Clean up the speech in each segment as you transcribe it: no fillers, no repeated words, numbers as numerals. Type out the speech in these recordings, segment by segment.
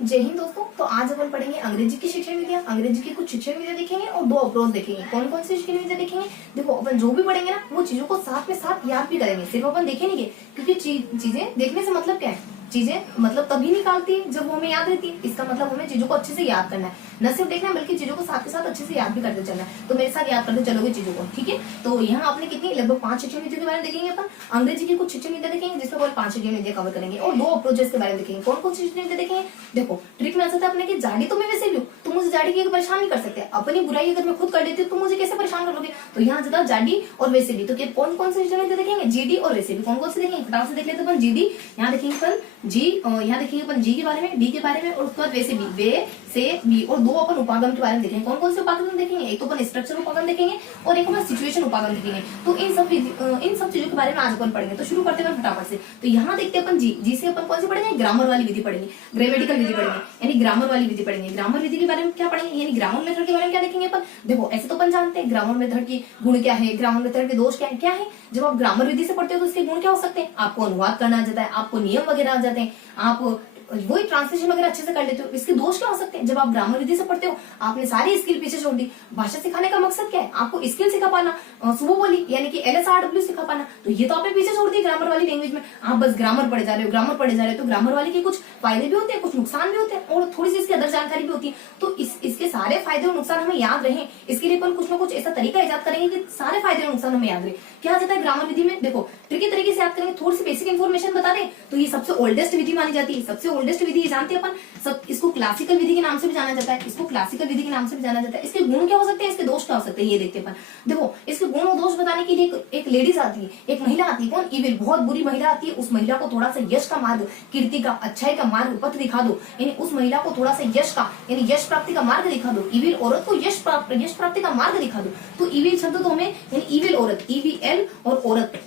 जय हिंद दोस्तों। तो आज अपन पढ़ेंगे अंग्रेजी की शिक्षण विधियां। अंग्रेजी की कुछ शिक्षण विधियां देखेंगे और दो अप्रोच देखेंगे। कौन कौन सी शिक्षण विधियां देखेंगे? देखो, अपन जो भी पढ़ेंगे ना वो चीजों को साथ में साथ याद भी करेंगे, सिर्फ अपन देखेंगे। क्योंकि चीजें देखने से मतलब क्या है, चीजें मतलब तभी निकालती है जब वो हमें याद रहती है। इसका मतलब हमें चीजों को अच्छे से याद करना है, न सिर्फ देखना है बल्कि चीजों को साथ के साथ अच्छे से याद भी करते चलना है। तो मेरे साथ याद करते चलोगे चीजों को, ठीक है? तो यहाँ आपने कितनी लगभग 5 शिक्षण विधियों के बारे में देखेंगे अपन। अंग्रेजी की कुछ शिक्षण विधियां देखेंगे जिसमें केवल 5 शिक्षण विधियां कवर करेंगे और 2 अप्रोचेस के बारे में देखेंगे। कौन कौन सी शिक्षण विधियां देखेंगे? देखो, ट्रिक में आता है अपने की जाड़ी तो मैं वैसे भी हूँ, तुम मुझे जाड़ी की परेशान नहीं कर सकते। अपनी बुराई अगर मैं खुद कर लेती हूँ तो मुझे कैसे परेशान करोगे? तो यहाँ ज्यादा जाडी और वैसे भी। तो कौन कौन से शिक्षण विधियां देखेंगे? जीडी और वैसे भी। कौन कौन से देखेंगे? फटाफट से देख लेते अपन। जीडी, यहाँ देखेंगे अपन जी, यहाँ देखेंगे अपन जी के बारे में, डी के बारे में, और उसके बाद वैसे भी, वे से बी, और 2 अपन उपागम के बारे में देखेंगे। कौन कौन से उपागम देखेंगे? एक तो अपन स्ट्रक्चर उपागम देखेंगे और एक अपन सिचुएशन उपागम देखेंगे। तो इन सब चीजों के बारे में आज अपन पढ़ेंगे। तो शुरू करते हैं फटाफट से। तो यहाँ देखते हैं अपन जी से अपन कौन सी पढ़ेंगे? ग्रामर वाली विधि पढ़ेंगे, ग्रामेटिकल विधि पढ़ेंगे, यानी ग्रामर वाली विधि पढ़ेंगे। ग्रामर विधि के बारे में क्या पढ़ेंगे? यानी ग्रामर मेथड के बारे में क्या देखेंगे अपन? देखो, ऐसे तो अपन जानते हैं ग्रामर मेथड की गुण क्या है, ग्रामर मेथड के दोष क्या है। जब आप ग्रामर विधि से पढ़ते हो तो इसके गुण क्या हो सकते हैं? आपको अनुवाद करना आ जाता है, आपको नियम वगैरह आ जाते हैं, आप वही ट्रांसलेशन वगैरह अच्छे से कर लेते हो। इसके दोष क्या हो सकते हैं? जब आप ग्रामर विधि से पढ़ते हो आपने सारी स्किल पीछे छोड़ दी। भाषा सिखाने का मकसद क्या है? आपको स्किल सिखा पाना, सुबह बोली यानी कि LSRW सिखा पाना। तो ये तो आपने पीछे छोड़ दी ग्रामर वाली लैंग्वेज में। आप बस ग्रामर पढ़े जा रहे हो, ग्रामर पढ़े जा रहे हो। तो ग्रामर वाले के कुछ फायदे भी होते हैं, कुछ नुकसान भी होते हैं, और थोड़ी सी इसकी अदर जानकारी भी होती है। तो इसके सारे फायदे और नुकसान हमें याद रहे, इसके लिए अपन कुछ ना कुछ ऐसा तरीका ईजाद करेंगे कि सारे फायदे और नुकसान हमें याद रहे। क्या आ जाता है ग्रामर विधि में? देखो, ट्रिकी तरीके से याद करेंगे। थोड़ी सी बेसिक इन्फॉर्मेशन बता दें तो ये सबसे ओल्डेस्ट विधि मानी जाती है। सबसे ओल्डेस्ट विधि जानते हैं अपन सब। इसको क्लासिकल विधि के नाम से भी जाना जाता है, इसको क्लासिकल विधि के नाम से भी जाना जाता है। इसके गुण क्या हो सकते हैं, इसके दोष क्या हो सकते हैं, ये देखते हैं अपन। देखो, इसके गुण और दोष बताने के लिए एक लेडीज आती है, एक महिला आती है। कौन? इविल, बहुत बुरी महिला आती है। उस महिला को थोड़ा सा यश का मार्ग, कीर्ति का, अच्छाई का मार्ग, पथ दिखा दो। यानी उस महिला को थोड़ा सा यश का, यानी यश प्राप्ति का मार्ग दिखा दो। इविल औरत को यश प्राप्ति का मार्ग दिखा दो। तो इविल शब्द तो हमें, यानी इविल औरत, EVL, और औरत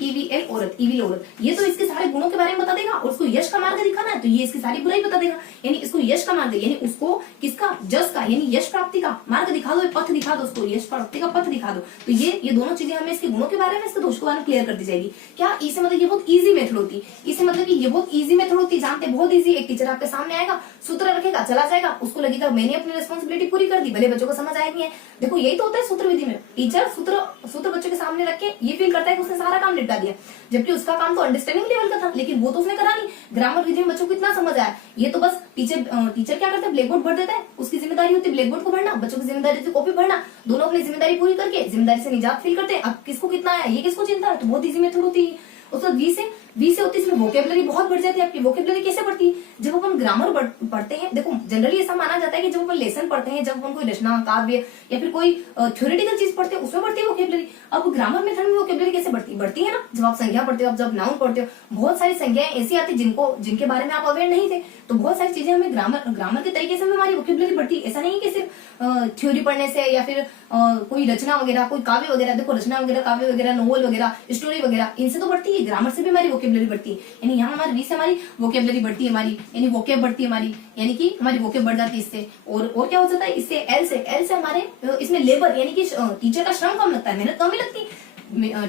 EVL औरत, इविल औरत, ये तो इसके सारे गुणों के बारे में बता देगा। और उसको यश का मार्ग दिखाना है तो ये इसकी सारी बुराई बता देगा। यानी इसको यश का मार्ग, यानी उसको किसका? जस का, यानी यश प्राप्ति का मार्ग दिखा दो, पथ दिखा दो, उसको यश प्राप्ति का पथ दिखा दो। तो ये दोनों चीजें हमें इसके गुणों के बारे में, इसके दोष के बारे में क्लियर कर दी जाएगी। क्या इससे मतलब ये बहुत इजी मेथड होती है। इससे मतलब कि ये बहुत इजी मेथड होती है, जानते बहुत इजी। एक टीचर आपके सामने आएगा, सूत्र रखेगा, चला जाएगा, उसको लगेगा मैंने अपनी रिस्पॉन्सिबिलिटी पूरी कर दी, भले बच्चों को समझ आएगी है। देखो, यही तो होता है सूत्र विधि में। टीचर सूत्र बच्चों के सामने रख के ये फील करता है कि उसने सारा काम निपटा दिया, जबकि उसका काम तो अंडरस्टैंडिंग लेवल का था, लेकिन वो तो उसने करा नहीं। ग्रामर विधि में बच्चों को इतना समझ आया। ये तो बस टीचर क्या करता है? ब्लैक बोर्ड भर देता है। उसकी जिम्मेदारी होती है ब्लैक बोर्ड को भरना, बच्चों की जिम्मेदारी होती है कॉपी भरना। दोनों अपनी जिम्मेदारी पूरी करके जिम्मेदारी से निजात फील करते हैं। अब किसको कितना आया, ये किसको चिंता है? तो बहुत इजी मेथड होती है। उसके बाद वी से होती है, इसमें वोकेबलरी बहुत बढ़ जाती है आपकी। वोकेबलरी कैसे बढ़ती है? जब अपन ग्रामर पढ़ते हैं, देखो जनरली ऐसा माना जाता है कि जब अपन लेसन पढ़ते हैं, जब अपन कोई रचना, काव्य या फिर कोई थ्योरेटिकल चीज पढ़ते हैं, उसमें बढ़ती है वोकेबलरी। अब ग्रामर मेथड में वोकेबलरी कैसे बढ़ती है ना, जब आप संज्ञा पढ़ते हो, जब नाउन पढ़ते हो, बहुत सारी संज्ञाएं ऐसी आती है जिनके बारे में आप अवेयर नहीं थे। तो बहुत सारी चीजें हमें ग्रामर के तरीके से हमारी वोकेबलरी बढ़ती है। ऐसा नहीं कि सिर्फ थ्योरी पढ़ने से या फिर कोई रचना वगैरह, कोई काव्य वगैरह। देखो, रचना वगैरह, काव्य वगैरह, नोवेल वगैरह, स्टोरी वगैरह, इनसे तो बढ़ती है। ग्रामर से भी हमारी वोकेबलरी बढ़ती है। यानी यहाँ हमारी वी से हमारी वोकेबलरी बढ़ती है, हमारी यानी वोकेब बढ़ती है हमारी, यानी कि हमारी वोकेब बढ़ जाती है इससे। और क्या हो जाता है इससे? एल से हमारे इसमें लेबर, यानी कि टीचर का श्रम कम लगता है, मेहनत कम ही लगती है।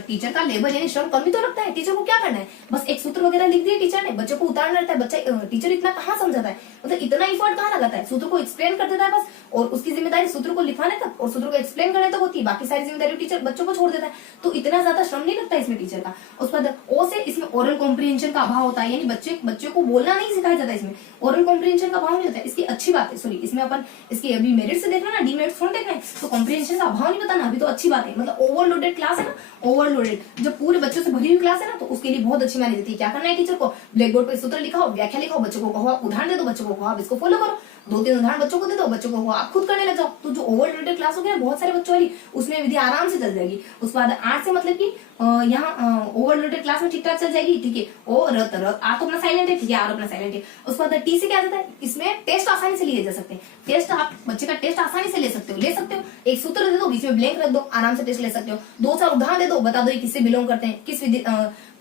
टीचर का लेबर यानी श्रम कम ही तो लगता है। टीचर को क्या करना है? बस एक सूत्र वगैरह लिख दिया टीचर ने, बच्चों को उतारना रहता है। बच्चा टीचर इतना कहाँ समझाता है, मतलब इतना इफर्ट कहाँ लगाता है? सूत्र को एक्सप्लेन कर देता है बस, और उसकी जिम्मेदारी सूत्र को लिखवाने तक और सूत्र को एक्सप्लेन करने तक होती है। बाकी सारी जिम्मेदारी टीचर बच्चों को छोड़ देता है। तो इतना ज्यादा श्रम नहीं लगता इसमें टीचर का। उसके बाद ओ से इसमें ओरल कॉम्प्रिहेंशन का अभाव होता है, यानी बच्चे को बोलना नहीं सिखाया जाता। इसमें ओरल कॉम्प्रिहेंशन का अभाव नहीं होता है। इसकी अच्छी बात है, सॉरी, इसमें अपन इसकी अभी मेरिट से देखना ना, डीमेरिट थोड़ा देखना है। तो कॉम्प्रिहेंशन का अभाव नहीं बताना अभी, तो अच्छी बात है। मतलब ओवरलोडेड क्लास है ना, ओवरलोडेड जब पूरे बच्चों से भरी हुई क्लास है ना, तो उसके लिए बहुत अच्छी मानी जाती है। क्या करना है टीचर को? ब्लैक बोर्ड पे सूत्र लिखाओ, व्याख्या लिखाओ, बच्चों को कहो आप उदाहरण दे दो, बच्चों को कहो आप इसको फॉलो करो, 2-3 उदाहरण बच्चों को दे दो, बच्चों को आप खुद करने लग जाओ। तो जो ओवरलोडेड क्लास हो गया बहुत सारे बच्चों वाली, उसमें विधि आराम से चल जाएगी। उसके बाद आर से मतलब की यहाँ ओवरलोडेड क्लास में ठीक ठाक चल जाएगी, ठीक है। ओ रत आर तो अपना साइलेंट है, ठीक है, आर अपना साइलेंट है। उसके बाद टी से क्या जाता है? इसमें टेस्ट आसानी से लिए जा सकते हैं। टेस्ट आप बच्चे का टेस्ट आसानी से ले सकते हो। एक सूत्र दे दो, बीच में ब्लैंक रख दो, आराम से टेस्ट ले सकते हो। 2-4 उदाहरण दे दो, बता दो ये किससे बिलोंग करते हैं, किस विधि,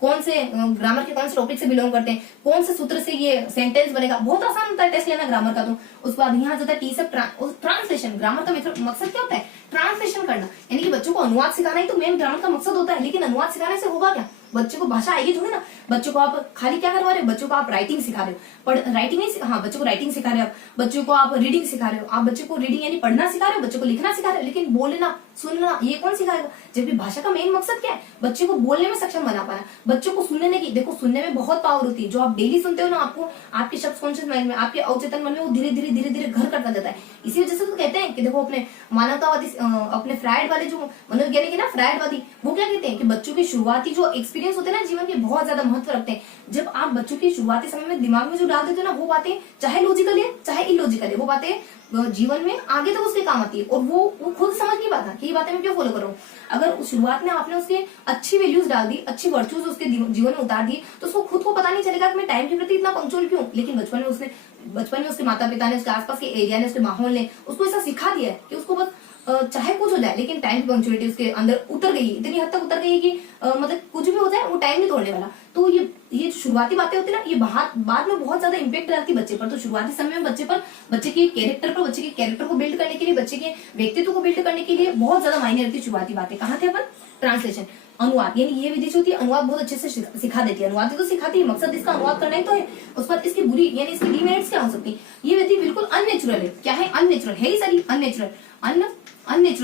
कौन से ग्रामर के कौन से टॉपिक से बिलोंग करते हैं, कौन से सूत्र से ये सेंटेंस बनेगा। बहुत आसान होता है टेस्ट लेना ग्रामर का। तो उसके बाद यहाँ जाता है टी से ट्रांसलेशन। ग्रामर का मकसद क्या होता है? ट्रांसलेशन करना, यानी कि बच्चों को अनुवाद सिखाना ही तो मेन ग्रामर का मकसद होता है। लेकिन अनुवाद सिखाने से होगा क्या? बच्चे को भाषा आएगी थोड़ी ना। बच्चों को आप खाली क्या करवा रहे हो, बच्चों को आप राइटिंग सिखा रहे हो, राइटिंग नहीं, हाँ बच्चों को राइटिंग सिखा रहे हो, बच्चों को आप रीडिंग सिखा रहे हो, आप बच्चों को रीडिंग यानी पढ़ना सिखा रहे हो, बच्चों को लिखना सिखा रहे हो, लेकिन बोलना सुनना ये कौन सिखाएगा। जबकि भाषा का मेन मकसद क्या है, बच्चे को बोलने में सक्षम बना पाना, बच्चों को सुनने की, देखो सुनने में बहुत पावर होती है। जो आप डेली सुनते हो ना, आपको आपके सबकॉन्शियस माइंड में, आपके अवचेतन मन में वो धीरे धीरे घर करता जाता है। इसी वजह से तो कहते हैं कि देखो अपने मानवतावादी, अपने फ्रायड वाले जो मनोवैज्ञानिक है ना, फ्रायडवादी, वो क्या कहते हैं कि बच्चों की शुरुआती जो एक्सपीरियंस होते हैं ना जीवन के, बहुत ज्यादा महत्व रखते हैं। जब आप बच्चों की शुरुआती समय में दिमाग में जो डाल देते हो ना, वो बातें चाहे लॉजिकल है चाहे इलॉजिकल है, वो बातें जीवन में आगे तक उसके काम आती है। और वो खुद समझ की बात है कि ये बातें मैं क्यों फॉलो कर रहा हूँ। अगर उस शुरुआत में आपने उसके अच्छी वैल्यूज डाल दी, अच्छी वर्चूज उसके जीवन में उतार दी, तो उसको खुद को पता नहीं चलेगा कि मैं टाइम के प्रति इतना पंक्चुअल क्यों। लेकिन बचपन में उसके माता पिता ने, उसके आसपास के एरिया ने, उसके माहौल ने उसको ऐसा सिखा दिया है कि उसको बस चाहे कुछ हो जाए, लेकिन टाइम की पंक्चुअलिटी उसके अंदर उतर गई, इतनी हद तक उतर गई कि मतलब कुछ भी हो जाए वो टाइम नहीं तोड़ने वाला। तो ये शुरुआती बातें होती है ना, ये बाद में बहुत ज्यादा इम्पेक्ट डालती है बच्चे पर। तो शुरुआती समय में बच्चे के कैरेक्टर को बिल्ड करने के लिए, बच्चे के व्यक्तित्व को बिल्ड करने के लिए बहुत ज्यादा मायने रखती है शुरुआती बातें। कहाँ थे अपन, ट्रांसलेशन, अनुवाद, यानी ये विधि जो होती है अनुवाद बहुत अच्छे से सिखा देती है। अनुवाद तो सिखाती है, मकसद इसका अनुवाद करना ही तो है। उस पर इसकी बुरी यानी इसकी डिमेरिट्स क्या हो सकती है, ये विधि बिल्कुल अननेचुरल है। क्या है, अननेचुरल है ही सही, अननेचुरल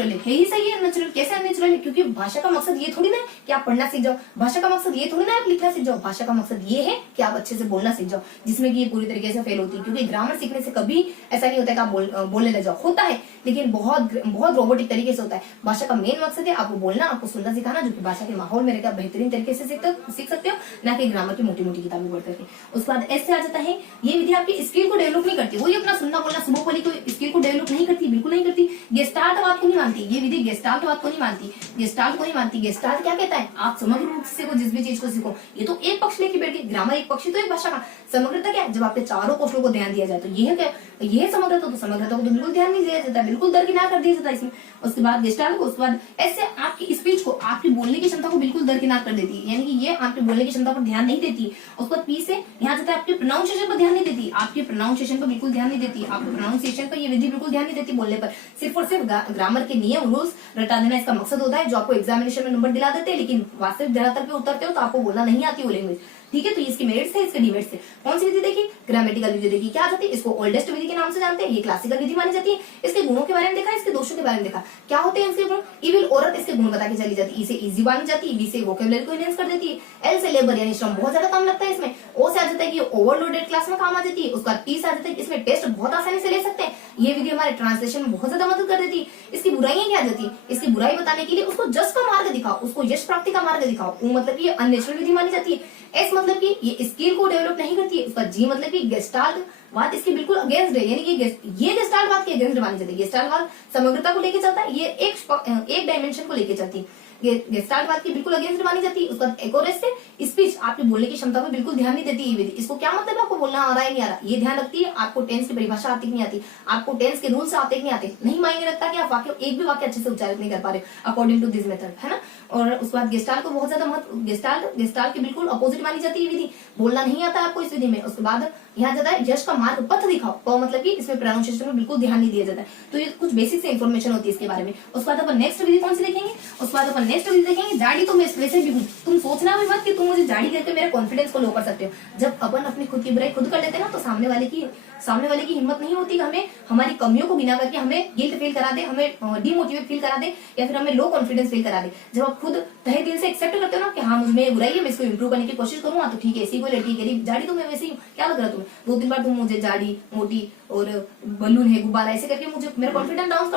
है ही सही है। नेचुरल कैसे अननेचुरल है, क्योंकि भाषा का मकसद ये थोड़ी ना है कि आप पढ़ना सीख जाओ, भाषा का मकसद ये थोड़ी ना आप लिखना सीख जाओ, भाषा का मकसद ये है कि आप अच्छे से बोलना सीख जाओ, जिसमें कि ये पूरी तरीके से फेल होती है। क्योंकि ग्रामर सीखने से कभी ऐसा नहीं होता है कि आप बोलने लग जाओ, होता है लेकिन बहुत रोबोटिक तरीके से होता है। भाषा का मेन मकसद है आपको बोलना, आपको सुनना सिखाना, जो कि भाषा के माहौल में रहकर बेहतरीन तरीके से सीख सकते हो, ना कि ग्रामर की मोटी मोटी किताबें पढ़ करके। उसके बाद ऐसे आ जाता है, ये विधि आपकी स्किल को डेवलप नहीं करती, वही अपना सुनना बोलना सुबह वाली कोई स्किल को डेवलप नहीं करती, बिल्कुल नहीं करती। गेस्टाल्टवाद को नहीं मानती ये विधि, गेस्टाल्टवाद को नहीं मानती, गेस्टाल्ट को नहीं मानती। गेस्टाल्ट क्या कहता है, आप समग्र रूप से सीखो, जिस भी चीज को सीखो। ये तो एक पक्ष लेके बैठ गई, ग्रामर एक पक्ष तो एक भाषा का। समग्रता क्या है, जब आपके चारों कौशलों को ध्यान दिया जाए तो ये है क्या, ये है समग्रता। तो समग्रता को तो बिल्कुल ध्यान नहीं दिया जाता, बिल्कुल दरकिनार कर दिया जाता है इसमें। उसके बाद गेस्टाल्ट को, उसके बाद ऐसे आपकी स्पीच को, आपकी बोलने की क्षमता को बिल्कुल दरकिनार कर देती है, यानी कि ये आपकी बोलने की क्षमता पर ध्यान नहीं देती। उसके बाद पी से यहाँ जाता है आपके प्रोनाउंसिएशन पर ध्यान नहीं देती, आपके प्रोनाउंसिएशन पर बिल्कुल ध्यान नहीं देती, आपके प्रोनाउंसिएशन पर ये विधि बिल्कुल ध्यान नहीं देती बोलने पर। सिर्फ और सिर्फ ग्रामर के नियम रूल्स रटा देना इसका मकसद होता है, जो आपको एग्जामिनेशन में नंबर दिला देते हैं, लेकिन वास्तविक धरातल पे उतरते हो तो आपको बोलना नहीं आती वो लैंग्वेज। ठीक है, तो इसके मेरिट्स है, इसके डिमेरिट्स है। कौन सी विधि देखी, ग्रामेटिकल विधि देखी। क्या जाती है, इसको ओल्डेस्ट विधि के नाम से जानते हैं, ये क्लासिकल विधि मानी जाती है। इसके गुणों के बारे में देखा, इसके दोषों के बारे में देखा। क्या होते हैं इसके गुण, इविल औरत इसके गुण बता के चली जाती है। ई से इजी मानी जाती है, बी से वोकेबुलरी को एनहांस कर देती है, एल से लेबर यानी श्रम बहुत ज्यादा कम लगता है इसमें, ओ से आ जाता है कि ओवरलोडेड क्लास में काम आ जाती है। उसका टी से आ जाता है कि इसमें टेस्ट बहुत आसानी से ले सकते हैं। ये विधि हमारे ट्रांसलेशन में बहुत ज्यादा मदद कर देती है। इसकी बुराइयां क्या आ जाती है, इसकी बुराई बताने के लिए उसको जस का मार्ग दिखाओ, उसको यश प्राप्ति का मार्ग दिखाओ। वो मतलब कि ये अननेचुरल विधि मानी जाती है। एस मतलब कि ये स्किल को डेवलप नहीं करती है। उसका जी मतलब कि गेस्टाल्ट बात इसके बिल्कुल अगेंस्ट है, यानी कि ये गेस्टाल्ट बात के अगेंस्ट मानी जाती है। गेस्टाल्ट बात समग्रता को लेके चलता है, ये एक डायमेंशन को लेके चलती है। गेस्टाल्ट बात की बिल्कुल अगेंस्ट मानी जाती है। उसका एक्यूरेसी से स्पीच, आपकी बोलने की क्षमता पर बिल्कुल ध्यान नहीं देती ये विधि। इसको क्या मतलब है, आपको बोलना आ रहा है नहीं आ रहा, ये ध्यान रखती है। आपको टेंस की परिभाषा आती नहीं आती, आपको टेंस के रूल्स आते नहीं आते, नहीं मायने रखता कि आप वाक्य एक भी वाक्य अच्छे से उच्चारित नहीं कर पा रहे अकॉर्डिंग टू दिस मेथड, है ना। और उसके बाद गेस्टाल्ट को बहुत ज्यादा महत्व, गेस्टाल्ट के बिल्कुल अपोजिट मानी जाती है विधि, बोलना नहीं आता आपको इस विधि में। उसके बाद यहाँ जाता है यश का मार्ग पथ दिखाओ, मतलब कि इसमें प्रोनाउंसिएशन में बिल्कुल ध्यान नहीं दिया जाता है। तो ये कुछ बेसिक से इन्फॉर्मेशन होती है इसके बारे में। उसके बाद अपन नेक्स्ट विधि कौन सी देखेंगे, उसके बाद अपन नेक्स्ट विधि देखेंगे जाड़ी। तो मैं वैसे भी हूँ, तुम सोचना भी मत कि तुम मुझे जाड़ी करके मेरे कॉन्फिडेंस को लो कर सकते हो। जब अपन अपनी खुद की बुराई खुद कर लेते हैं ना, तो सामने वाले की हिम्मत नहीं होती कि हमें हमारी कमियों को गिना करके हमें गिल्ट फील करा दे, हमें डिमोटिवेट फील करा दे, या फिर हमें लो कॉन्फिडेंस फील करा दे। जब आप खुद तहे दिल से एक्सेप्ट करते हो ना कि हाँ मुझ में बुराई है, मैं इसको इंप्रूव करने की कोशिश करूंगा, तो ठीक है, ऐसी कोई लड़की कह रही जाड़ी तो मैं वैसे ही, क्या लग रहा तुम्हें, 2-3 बार तुम मुझे जाड़ी, मोटी और बलून है, गुब्बारा ऐसे करके मुझे मेरा कॉन्फिडेंस डाउन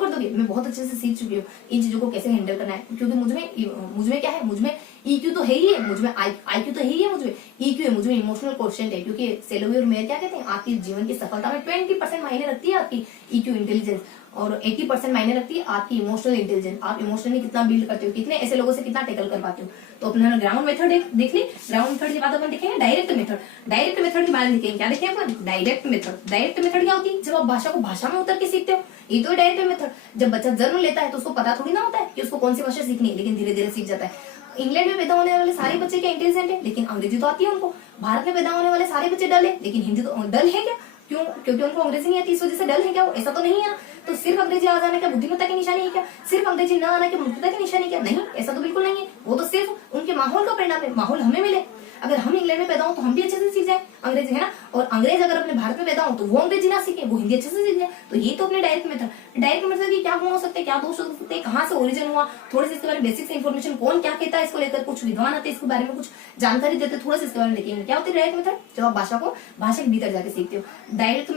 कर दोगे। मैं बहुत अच्छे से सीख चुकी हूँ इन चीजों को कैसे हैंडल करना है, क्योंकि मुझमें क्या है, मुझमें EQ तो है ही है, मुझमें IQ तो है ही है, मुझमें EQ है, मुझमें इमोशनल क्वोशिएंट है। क्योंकि सेलोवी और मेयर क्या कहते हैं, आपकी जीवन की सफलता में 20% मायने रखती है आपकी EQ इंटेलिजेंस, और 80% मायने रखती है आपकी इमोशनल इंटेलिजेंस। आप इमोशनली कितना बिल्ड करते हो, कितने ऐसे लोगों से कितना टैकल कर पाते हो। तो अपने ग्राउंड मेथड देख ली। ग्राउंड मेथड के बाद अपन देखेंगे डायरेक्ट मेथड। डायरेक्ट मेथड के बारे में देखेंगे, क्या देखेंगे अपन, डायरेक्ट मेथड। डायरेक्ट मेथड क्या होती है, जब आप भाषा को भाषा में उतर के सीखते हो, ये तो डायरेक्ट मेथड। जब बच्चा जन्म लेता है तो उसको पता थोड़ी ना होता है कि उसको कौन सी भाषा सीखनी है, लेकिन धीरे धीरे सीख जाता है। इंग्लैंड में पैदा होने वाले सारे बच्चे क्या इंटेलिजेंट है, लेकिन अंग्रेजी तो आती है उनको। भारत में पैदा होने वाले सारे बच्चे डल है, लेकिन हिंदी तो डल है क्या, क्यों? क्योंकि उनको अंग्रेजी नहीं आती, इस वजह से डल है क्या? ऐसा तो नहीं है ना। तो सिर्फ अंग्रेजी आ जाना क्या बुद्धिमत्ता की निशानी है क्या? सिर्फ अंग्रेजी ना आना क्या मूर्खता की निशानी क्या? नहीं, ऐसा तो बिल्कुल नहीं है। वो तो सिर्फ उनके माहौल का परिणाम है। माहौल हमें मिले, अगर हम इंग्लैंड में पैदा हो तो हम भी अच्छे से सीख जाए अंग्रेजी, है ना। और अंग्रेज अगर अपने भारत में पैदा हो तो वो अंग्रेजी ना सीखे, वो हिंदी अच्छे से सीख जाए। तो ये तो अपने डायरेक्ट मेथड। डायरेक्ट मेथड की क्या गुण हो सकते हैं, क्या दोष हो सकते हैं, कहाँ से ओरिजिन हुआ, थोड़े से इसके बारे में बेसिक से इन्फॉर्मेशन, कौन क्या कहता है इसको लेकर, कुछ विद्वान आते हैं इसके बारे में कुछ जानकारी देते हैं, थोड़ा सा इसके बारे में देखेंगे। क्या होती है डायरेक्ट मेथड? जब आप भाषा को भाषा के भीतर जाके सीखते हो। डायरेक्ट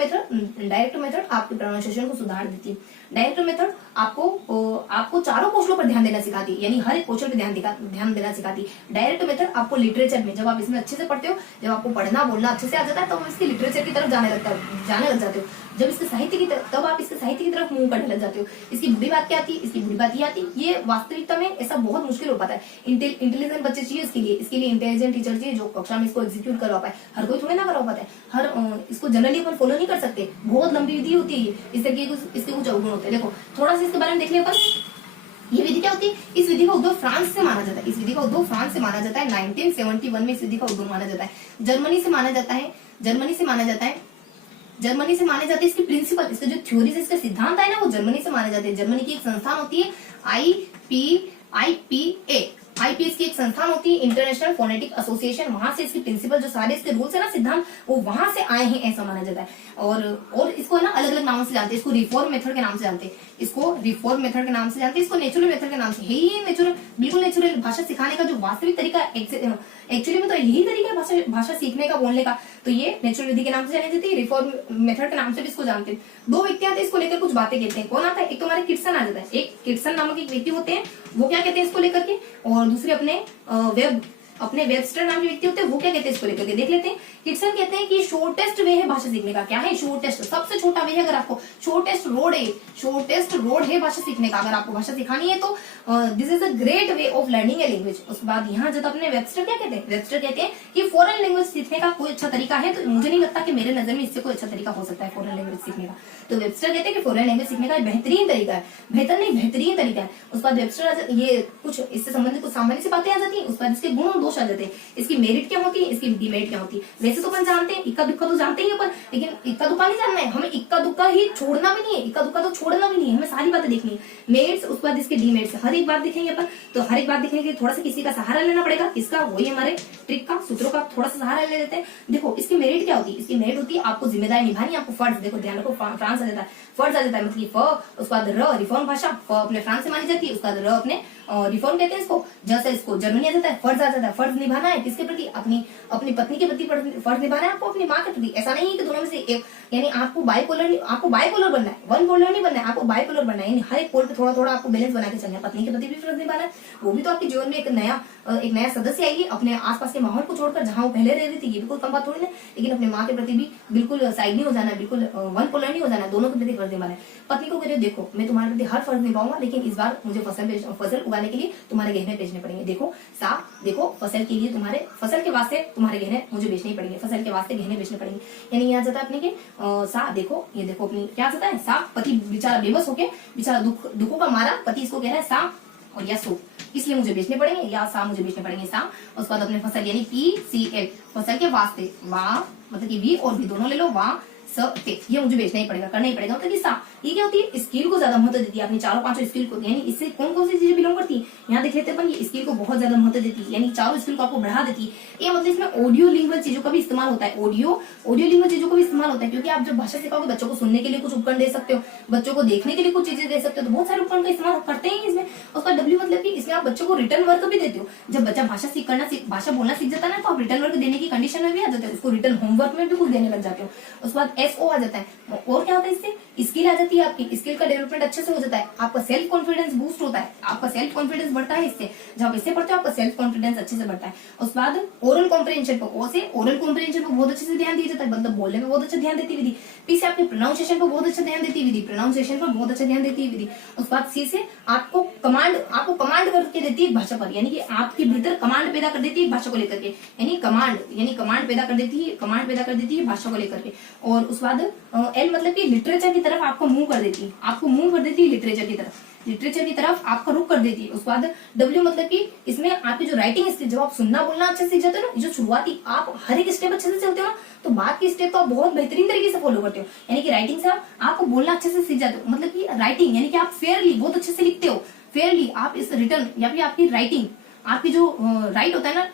मेथड आपके प्रोनाउंसिएशन को सुधार देती है। डायरेक्ट मेथड आपको चारों कौशलों पर ध्यान देना सिखाती है, यानी हर एक कौशल पर ध्यान देना सिखाती है। डायरेक्ट मेथड आपको लिटरेचर में, जब आप इसमें अच्छे से पढ़ते हो, जब आपको पढ़ना बोलना अच्छे से आ जाता है, तो इसकी लिटरेचर की तरफ जाने लग जाते हो। जब इसके साहित्य की तरफ, तब आप इसके साहित्य की तरफ मुंह करने लग जाते हो। इसकी बुरी बात क्या आती है? इसकी बुरी बात ये आती है, ये वास्तविकता में ऐसा बहुत मुश्किल हो पाता है। इंटेलिजेंट बच्चे चाहिए इसके लिए इंटेलिजेंट टीचर चाहिए जो कक्षा में इसको एग्जीक्यूट करवा पाए। हर कोई थोड़ी ना करवा पाता है, इसको जनरली अपन फॉलो नहीं कर सकते, बहुत लंबी विधि होती है। इस तरह के इसके कुछ अवगुण होते हैं। देखो थोड़ा सा इसके बारे में देख ले अपन। ये विधि क्या होती है? इस विधि का उद्भव फ्रांस से माना जाता है। इस विधि का उद्भव फ्रांस से माना जाता है। 1971 में इस विधि का उद्भव माना जाता है। जर्मनी से माना जाता है इसकी प्रिंसिपल, इसके जो थ्योरीज, इसके सिद्धांत है ना, वो जर्मनी से माने जाते हैं। जर्मनी की एक संस्थान होती है आईपीएस की एक संस्थान होती है, इंटरनेशनल फोनेटिक एसोसिएशन। वहां से इसकी प्रिंसिपल, जो सारे इसके रूल्स है ना, सिद्धांत, वो वहां से आए हैं ऐसा माना जाता है। और इसको है ना अलग अलग नामों से जानते हैं। इसको रिफॉर्म मेथड के नाम से जानते हैं, इसको नेचुरल मेथड के नाम से। नेचुरल, बिल्कुल नेचुरल भाषा सिखाने का जो वास्तविक तरीका एक्चुअली में तो यही तरीका है भाषा सीखने का, बोलने का। तो ये नेचुरल विधि के नाम से जानी जाती है, रिफॉर्म मेथड के नाम से भी इसको जानते हैं। दो व्यक्ति आते हैं इसको लेकर, कुछ बातें कहते हैं। कौन आता है? एक तो हमारे किटसन आ जाता है। एक किटसन नामक एक व्यक्ति होते हैं, वो क्या कहते हैं इसको लेकर के, और दूसरे अपने वेबस्टर नाम के व्यक्ति होते हैं, वो क्या कहते हैं इसको लेकर के देख लेते हैं। किटसन कहते हैं कि शॉर्टेस्ट वे है भाषा सीखने का। क्या है? शॉर्टेस्ट, सबसे छोटा वे है। अगर आपको शॉर्टेस्ट रोड है भाषा सीखने का, अगर आपको भाषा सिखानी है तो this is a great way of learning a language. उसके बाद यहाँ जब अपने वेबस्टर क्या कहते हैं? वेबस्टर कहते हैं कि फॉरेन लैंग्वेज सीखने का कोई अच्छा तरीका है, तो मुझे नहीं लगता कि मेरे नजर में इससे कोई अच्छा तरीका हो सकता है फॉरेन लैंग्वेज सीखने का। तो वेबस्टर कहते हैं कि फॉरेन लैंग्वेज सीखने का बेहतरीन तरीका है, बेहतरीन तरीका है। उसके बाद वेबस्टर, ये कुछ इससे संबंधित कुछ सामान्य सी बातें आ जाती है। उसके बाद इसके गुण और दोष आ जाते हैं। इसकी मेरिट क्या होती है, इसकी डिमेरिट क्या होती है। वैसे तो अपन जानते हैं, इक्का दुक्का तो जानते ही अपन, लेकिन इक्का दुक्का नहीं जानना है हमें, इक्का दुक्का ही छोड़ना भी नहीं है, इक्का दुक्का तो छोड़ना भी नहीं है, हमें सारी बातें देखनी है। मेरिट्स, उसके बाद इसके डिमेरिट्स, हर एक बात देखेंगे अपन। तो हर एक बात देखने के लिए थोड़ा सा किसी का सहारा लेना पड़ेगा। किसका? वही हमारे ट्रिक का, सूत्रों का थोड़ा सा सहारा ले लेते हैं। देखो इसकी मेरिट क्या होती है? इसकी मेरिट होती है आपको जिम्मेदारी निभानी, आपको फर्ज। देखो ध्यान रखो, फ्रांस आ जाता है, फर्ज आ जाता है, मतलब फ, उसके बाद र, रिफॉर्म भाषा, फ अपने फ्रांस से मानी जाती है, उसके बाद र अपने रिफॉर्म कहते हैं इसको। जैसे इसको जर्मनी आ जाता है, फर्ज आ जाता है। फर्ज निभाना है किसके प्रति? अपनी पत्नी के प्रति फर्ज निभाना है आपको, अपनी माँ के प्रति। ऐसा नहीं है कि दोनों में से एक, यानी आपको बाइपोलर बनना है, वन पोलर नहीं बनना है, आपको बाइपोलर बनना है। यानी हर एक पोल पे थोड़ा थोड़ा आपको बैलेंस बना के चलना है। पत्नी के प्रति भी फर्ज निभाना है, वो भी तो आपके जीवन में एक नया सदस्य आएगी, अपने आसपास के माहौल को छोड़कर, जहां वो पहले रह रही थी। ये भी कोई कम बात थोड़ी ना। लेकिन अपने माँ के प्रति भी बिल्कुल साइड नहीं हो जाना है, बिल्कुल वन पोलर नहीं हो जाना है, दोनों के प्रति फर्ज निभाना है। पत्नी को कहते देखो मैं तुम्हारे प्रति हर फर्ज निभाऊंगा, लेकिन इस बार मुझे फसल उगाने के लिए तुम्हारे गहने बेचने पड़ेंगे। देखो फसल के लिए फसल के वास्ते तुम्हारे गहने मुझे बेचने ही पड़ेंगे, फसल के वास्ते गहने बेचने पड़ेंगे। यानी यहाँ जाता है अपने के देखो, ये देखो अपनी क्या जाता है, पति बेचारा बेबस होके, बेचारा दुखों का मारा, पति इसको कह रहा है और या सो, इसलिए मुझे बेचने पड़ेंगे, या मुझे बेचने पड़ेंगे। उसके बाद अपने फसल यानी PCL, फसल के वास्ते, मतलब कि वी और भी दोनों ले लो, ये मुझे बेचना ही पड़ेगा, करना ही पड़ेगा। मतलब कि ये क्या होती है? स्किल को ज्यादा महत्व देती है, अपनी चारों पांचों स्किल को। यानी इससे कौन कौन सी चीजें बिलोंग करती है, यहाँ देख लेते हैं अपन। ये स्किल को बहुत ज्यादा महत्व देती है, यानी चारों स्किल को आपको बढ़ा देती है। ये मतलब इसमें ऑडियो लिंग्वल चीजों का भी इस्तेमाल होता है, ऑडियो लिंग्वल चीजों का भी इस्तेमाल होता है। क्योंकि आप जब भाषा सिखाओगे, बच्चों को सुनने के लिए कुछ उपकरण दे सकते हो, बच्चों को देखने के लिए कुछ चीजें दे सकते हो, तो बहुत सारे उपकरण का इस्तेमाल करते हैं इसमें। उसका W मतलब कि इसमें आप बच्चों को रिटर्न वर्क भी देते हो। जब बच्चा भाषा बोलना सीख जाता है ना, तो आप रिटर्न वर्क देने की कंडीशन में भी आ जाते हो, उसको रिटर्न होमवर्क में भी कुछ देने लग जाते हो। उसके बाद SO आ जाता है, और क्या होता है इससे? स्किल आ जाती है, आपकी स्किल का डेवलपमेंट अच्छे से हो जाता है, आपका सेल्फ कॉन्फिडेंस बूस्ट होता है, आपका सेल्फ कॉन्फिडेंस बढ़ता है इससे। जब आप इससे पढ़ते हो आपका सेल्फ कॉन्फिडेंस अच्छे से बढ़ता है। उसके बाद ओरल कॉम्प्रिहेंशन पर बहुत अच्छे से ध्यान दिया जाता है, मतलब बोलने में बहुत अच्छा ध्यान देती विधि। P से आपके प्रोनाउंसिएशन पर बहुत अच्छा ध्यान देती है विधि, उसके बाद C से आपको कमांड करके देती है भाषा पर, यानी कि आपके भीतर कमांड पैदा कर देती है भाषा को लेकर के, यानी कमांड पैदा कर देती है भाषा को लेकर के। और उसके बाद L मतलब कि लिटरेचर की तरफ आपको मूव कर देती है, लिटरेचर की तरफ। लिटरेचर की तरफ आपका रुख कर देती है। उसके बाद डब्ल्यू मतलब कि इसमें आपकी जो राइटिंग स्किल, जब आप सुनना बोलना अच्छे से सीख जाते हो ना, जो शुरुआती आप हर एक स्टेप अच्छे से चलते हो ना, तो बाद की स्टेप तो आप बहुत बेहतरीन तरीके से फॉलो करते हो। यानी कि राइटिंग से आपको बोलना अच्छे से सीख जाते हो, मतलब कि राइटिंग यानी कि आप फेयरली बहुत अच्छे से लिखते हो। फेयरली आप इस रिटर्न या फिर आपकी राइटिंग, आपकी जो राइट होता है ना,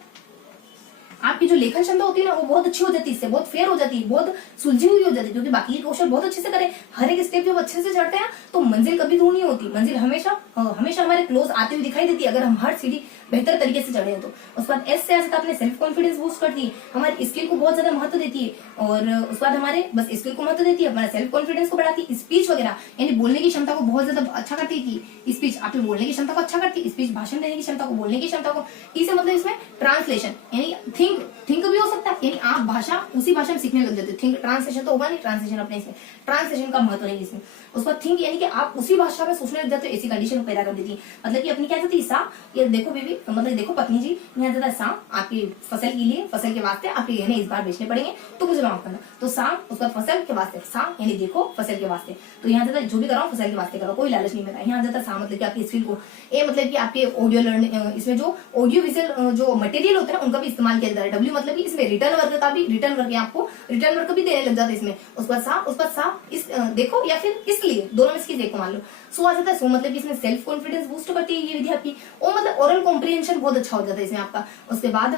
आपकी जो लेखन क्षमता होती है ना, वो बहुत अच्छी हो जाती है, इससे बहुत फेयर हो जाती है, बहुत सुलझी हुई हो जाती है, क्योंकि बाकी के क्वेश्चन बहुत अच्छे से करें, हर एक स्टेप जब अच्छे से चढ़ते हैं तो मंजिल कभी दूर नहीं होती, मंजिल हमेशा हमेशा हमारे क्लोज आती हुई दिखाई देती है, अगर हम हर सीढ़ी बेहतर तरीके से चढ़े हैं तो। उसके बाद एस से आ जाता है अपने सेल्फ कॉन्फिडेंस बूस्ट करती है, हमारी स्किल को बहुत ज्यादा महत्व देती है, और उसके बाद हमारे बस स्किल को महत्व देती है, हमारे सेल्फ कॉन्फिडेंस को बढ़ाती है, स्पीच वगैरह यानी बोलने की क्षमता को बहुत ज्यादा अच्छा करती है, कि स्पीच आपकी बोलने की क्षमता को अच्छा करती है, स्पीच भाषण देने की क्षमता को, बोलने की क्षमता को। इसे मतलब इसमें ट्रांसलेशन यानी थिंक भी हो सकता है, यानी आप भाषा उसी भाषा में सीखने लग जाते हो। थिंक ट्रांसलेशन तो होगा नहीं, ट्रांसलेशन अपने इसमें ट्रांसलेशन का महत्व नहीं इसमें। उसके बाद थिंक यानी कि आप उसी भाषा में सोचने लग जाते हो, ऐसी कंडीशन पैदा कर देती है। मतलब कि अपनी क्या जाती है सा, ये देखो बीबी, मतलब देखो पत्नी जी, यहाँ जाता है सा, आपकी फसल के लिए, फसल के वास्ते आपके गहने इस बार बेचने पड़ेंगे तो मुझे माफ करना, तो सा उसका फसल के वास्ते, सा यानी देखो फसल के वास्ते, तो यहाँ जाता है जो भी कराओ फसल के वास्ते करो, कोई लालच नहीं मेरा। यहाँ जाता है सा मतलब कि आपकी स्किल को, ए मतलब कि आपके ऑडियो लर्निंग, इसमें जो ऑडियो विजुअल जो मटेरियल होता है ना उनका भी इस्तेमाल किया जाता है। डब्ल्यू मतलब कि इसमें रिटर्न वर्क का भी, रिटर्न वर्क आपको रिटर्न वर्क भी देने लग जाता है इसमें। उसके बाद सा इस देखो या फिर इसलिए, दोनों में इसकी देखो मान लो। सो आ जाता है, सो मतलब कि इसमें सेल्फ कॉन्फिडेंस बूस्ट करती है ये विधि आपकी, और मतलब ओरल कॉम्प्रिहेंशन बहुत अच्छा हो जाता है इसमें आपका। उसके बाद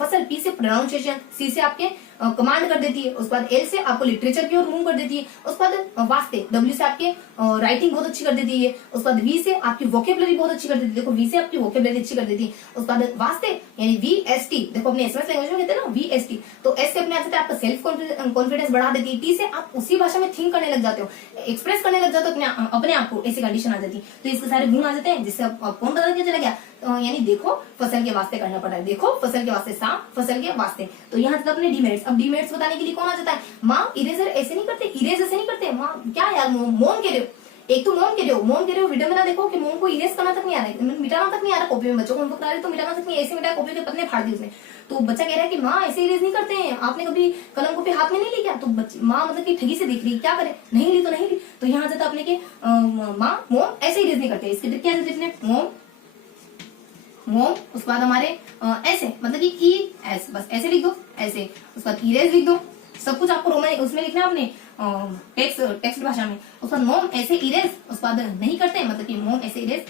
फसल, पी से प्रोनाउंसिएशन, सी से आपके कमांड कर देती है, उसके बाद एल से आपको लिटरेचर की ओर मूव कर देती है, उसके बाद वास्ते, डब्ल्यू से आपके राइटिंग बहुत अच्छी कर देती है, उसके बाद वी से आपकी वोकेबलरी बहुत अच्छी कर देती है, देखो वी से आपकी वोकेबलरी अच्छी कर देती है। उसके बाद वास्ते यानी VST, देखो अपने एसएमएस लैंग्वेज में कहते हैं ना VST, तो एस से अपने आ जाता है आपका सेल्फ कॉन्फिडेंस बढ़ा देती है। टी से आप उसी भाषा में थिंक करने लग जाते हो, एक्सप्रेस करने लग जाते हो अपने आप को, ऐसी कंडीशन आ जाती है। तो इसके सारे गुण आ जाते हैं, जिससे आप कौन बता के चला गया, यानी देखो फसल के वास्ते करना पड़ा है, देखो फसल के वास्ते, सा फसल के वास्ते। तो यहाँ तक अपने डीमेरिट्स। अब डीमेरिट्स बताने के लिए कौन आ जाता है, माँ इरेजर ऐसे नहीं करते, इरेज ऐसे नहीं करते, माँ क्या यार मौन कह रहे हो, एक तो मौन कह रहे हो वीडियो में ना देखो कि मौन को इरेज करना तक नहीं आ रहा है, मिटाना तक नहीं आ रहा, कॉपी में बच्चों को होमवर्क करा रहे तो मिटाना तक नहीं, ऐसे मिटाया कॉपी के पन्ने फाड़ दिए उसने। तो बच्चा कह रहा है कि माँ ऐसे इरेज नहीं करते हैं, आपने कभी कलम कॉपी हाथ में नहीं ली क्या, तो माँ मतलब कि ठगी से देख रही, क्या करे, नहीं ली तो नहीं ली। तो यहाँ जाता अपने के माँ मौन ऐसे इरेज नहीं करते, इसके क्या अपने मॉम, उसके बाद हमारे ऐसे मतलब कि ई एस, बस ऐसे लिख दो ऐसे, उसके बाद इरेज लिख दो, सब कुछ आपको रोमन उसमें लिखना है अपने टेक्स्ट भाषा में। उसके बाद मॉम ऐसे इरेज, उसके बाद नहीं करते मतलब कि मॉम ऐसे इरेज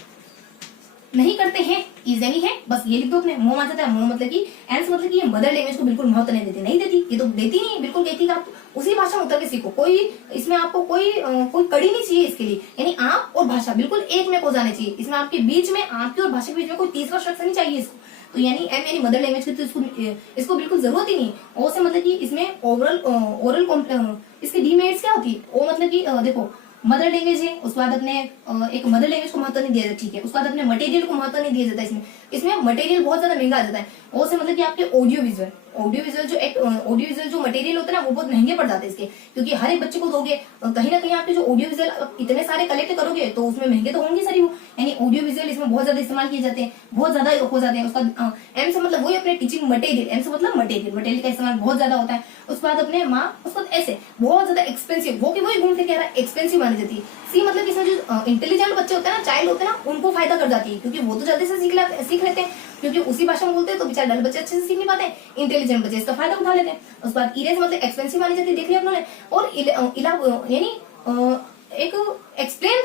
नहीं करते हैं, इजनी है, बस ये लिख दो अपने। मोम आ जाता है, मोम मतलब कि एंस मतलब कि ये मदर लैंग्वेज को बिल्कुल महत्व नहीं देती, नहीं देती, ये तो देती नहीं, बिल्कुल कहती है आप उसी भाषा में उतर के सीखो, कोई इसमें आपको कोई कड़ी नहीं चाहिए इसके लिए, यानी आप और भाषा बिल्कुल एक में हो जाने चाहिए, इसमें आपके बीच में, आपके और भाषा के बीच में कोई तीसरा शख्स नहीं चाहिए इसको। तो यानी एम यानी मदर लैंग्वेज की, तो इसको बिल्कुल जरूरत ही नहीं। ओ से मतलब कि इसमें ओरल इसके डीमेरिट्स क्या होती है, ओ मतलब कि देखो मदर लैंग्वेज है, उसके बाद अपने एक मदर लैंग्वेज को महत्व नहीं दिया जाता, ठीक है, उसके बाद अपने मटेरियल को महत्व नहीं दिया जाता, इसमें मटेरियल बहुत ज्यादा महंगा आ जाता है। ओ से मतलब कि आपके ऑडियो विजुअल जो मटेरियल होता है ना वो बहुत महंगे पड़ जाते हैं इसके, क्योंकि हर एक बच्चे को दोगे कहीं ना कहीं आपके जो ऑडियो विजुअल इतने सारे कलेक्ट करोगे तो उसमें महंगे तो होंगे सारी वो, यानी ऑडियो विजुअल इसमें बहुत ज्यादा इस्तेमाल किए जाते हैं, बहुत ज्यादा हो जाते हैं। उसका एम से मतलब वही अपने टीचिंग मटेरियल, एम से मतलब मटेरियल का इस्तेमाल बहुत ज्यादा होता है। उसके बाद अपने माँ, उसके बाद ऐसे बहुत ज्यादा एक्सपेंसिव, वो की वही घूम के कह रहा है एक्सपेंसिव मानी जाती है। सी मतलब इसमें जो इंटेलिजेंट बच्चे होते हैं ना, चाइल्ड होते हैं ना, उनको फायदा कर जाती है, क्योंकि वो तो जल्दी से सीख लेते हैं, क्योंकि उसी भाषा में बोलते हैं, तो बेचारे डल बच्चे अच्छे से सीख नहीं पाते, इंटेलिजेंट बच्चे इसका फायदा उठा लेते हैं। उसके बाद इरेज मतलब एक्सपेंसिव मानी जाती है, देख लिया आपने। और यानी एक एक्सप्लेन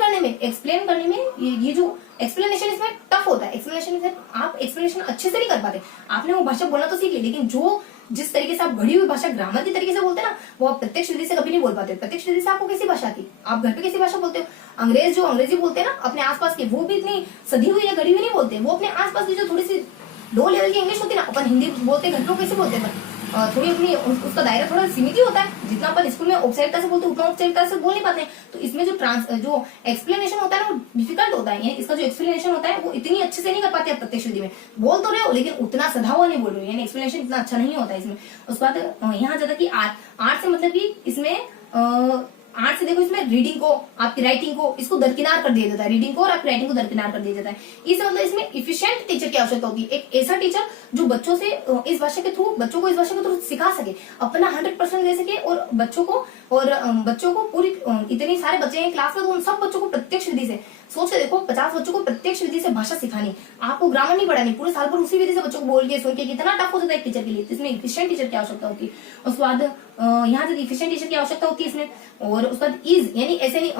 करने में ये जो एक्सप्लेनेशन इसमें टफ होता है, एक्सप्लेनेशन आप एक्सप्लेनेशन अच्छे से नहीं कर पाते, आपने वो भाषा बोलना तो सीख ली, लेकिन जो जिस तरीके से आप घड़ी हुई भाषा ग्रामर की तरीके से बोलते हैं ना, वो आप प्रत्यक्ष विधि से कभी नहीं बोल पाते। प्रत्यक्ष विधि से आपको कैसी भाषा आती, आप घर पे कैसी भाषा बोलते हो, अंग्रेजी बोलते हैं ना अपने आसपास के, वो भी इतनी सदी हुई या घड़ी हुई नहीं बोलते, वो अपने आसपास की जो थोड़ी सी लो लेवल की इंग्लिश होती है ना, अपन हिंदी बोलते हैं, घर पे कैसे बोलते हैं, थोड़ी अपनी उसका दायरा थोड़ा सीमित ही होता है, जितना अपन स्कूल में औपचारिकता से बोलते हैं उतना औपचारिकता से बोल नहीं पाते हैं। तो इसमें जो एक्सप्लेनेशन होता है ना वो डिफिकल्ट होता है, इसका जो एक्सप्लेनेशन होता है वो इतनी अच्छे से नहीं कर पाते आप प्रत्यक्ष विधि में, बोल तो रहे हो लेकिन उतना सधा हुआ नहीं बोल रहे हो, यानी एक्सप्लेनेशन इतना अच्छा नहीं होता है इसमें। उसके बाद यहाँ जाता कि आर्ट से मतलब कि इसमें आर्ट से देखो इसमें रीडिंग को, आपकी राइटिंग को, इसको दरकिनार कर दिया जाता है, रीडिंग को और आपकी राइटिंग को दरकिनार कर दिया जाता है। इस मतलब इसमें इफिशिएंट टीचर की आवश्यकता होती है, एक ऐसा टीचर जो बच्चों से इस भाषा के थ्रू, बच्चों को इस भाषा के थ्रू सिखा सके, अपना 100% दे सके, और बच्चों को पूरी इतने सारे बच्चे हैं क्लास में, तो उन सब बच्चों को प्रत्यक्ष विधि से सोच के देखो 50 बच्चों को प्रत्यक्ष विधि से भाषा सिखानी, आपको ग्रामर नहीं पढ़ानी, पूरे साल भर उसी विधि से बच्चों को बोल के सुन के कितना टफ हो जाता है एक टीचर के लिए। इसमें इफिशिएंट टीचर की आवश्यकता होती है। उसके बाद यहाँ से इफिशिएंट टीचर की आवश्यकता होती है इसमें। और उसके बाद इज यानी ऐसे नहीं,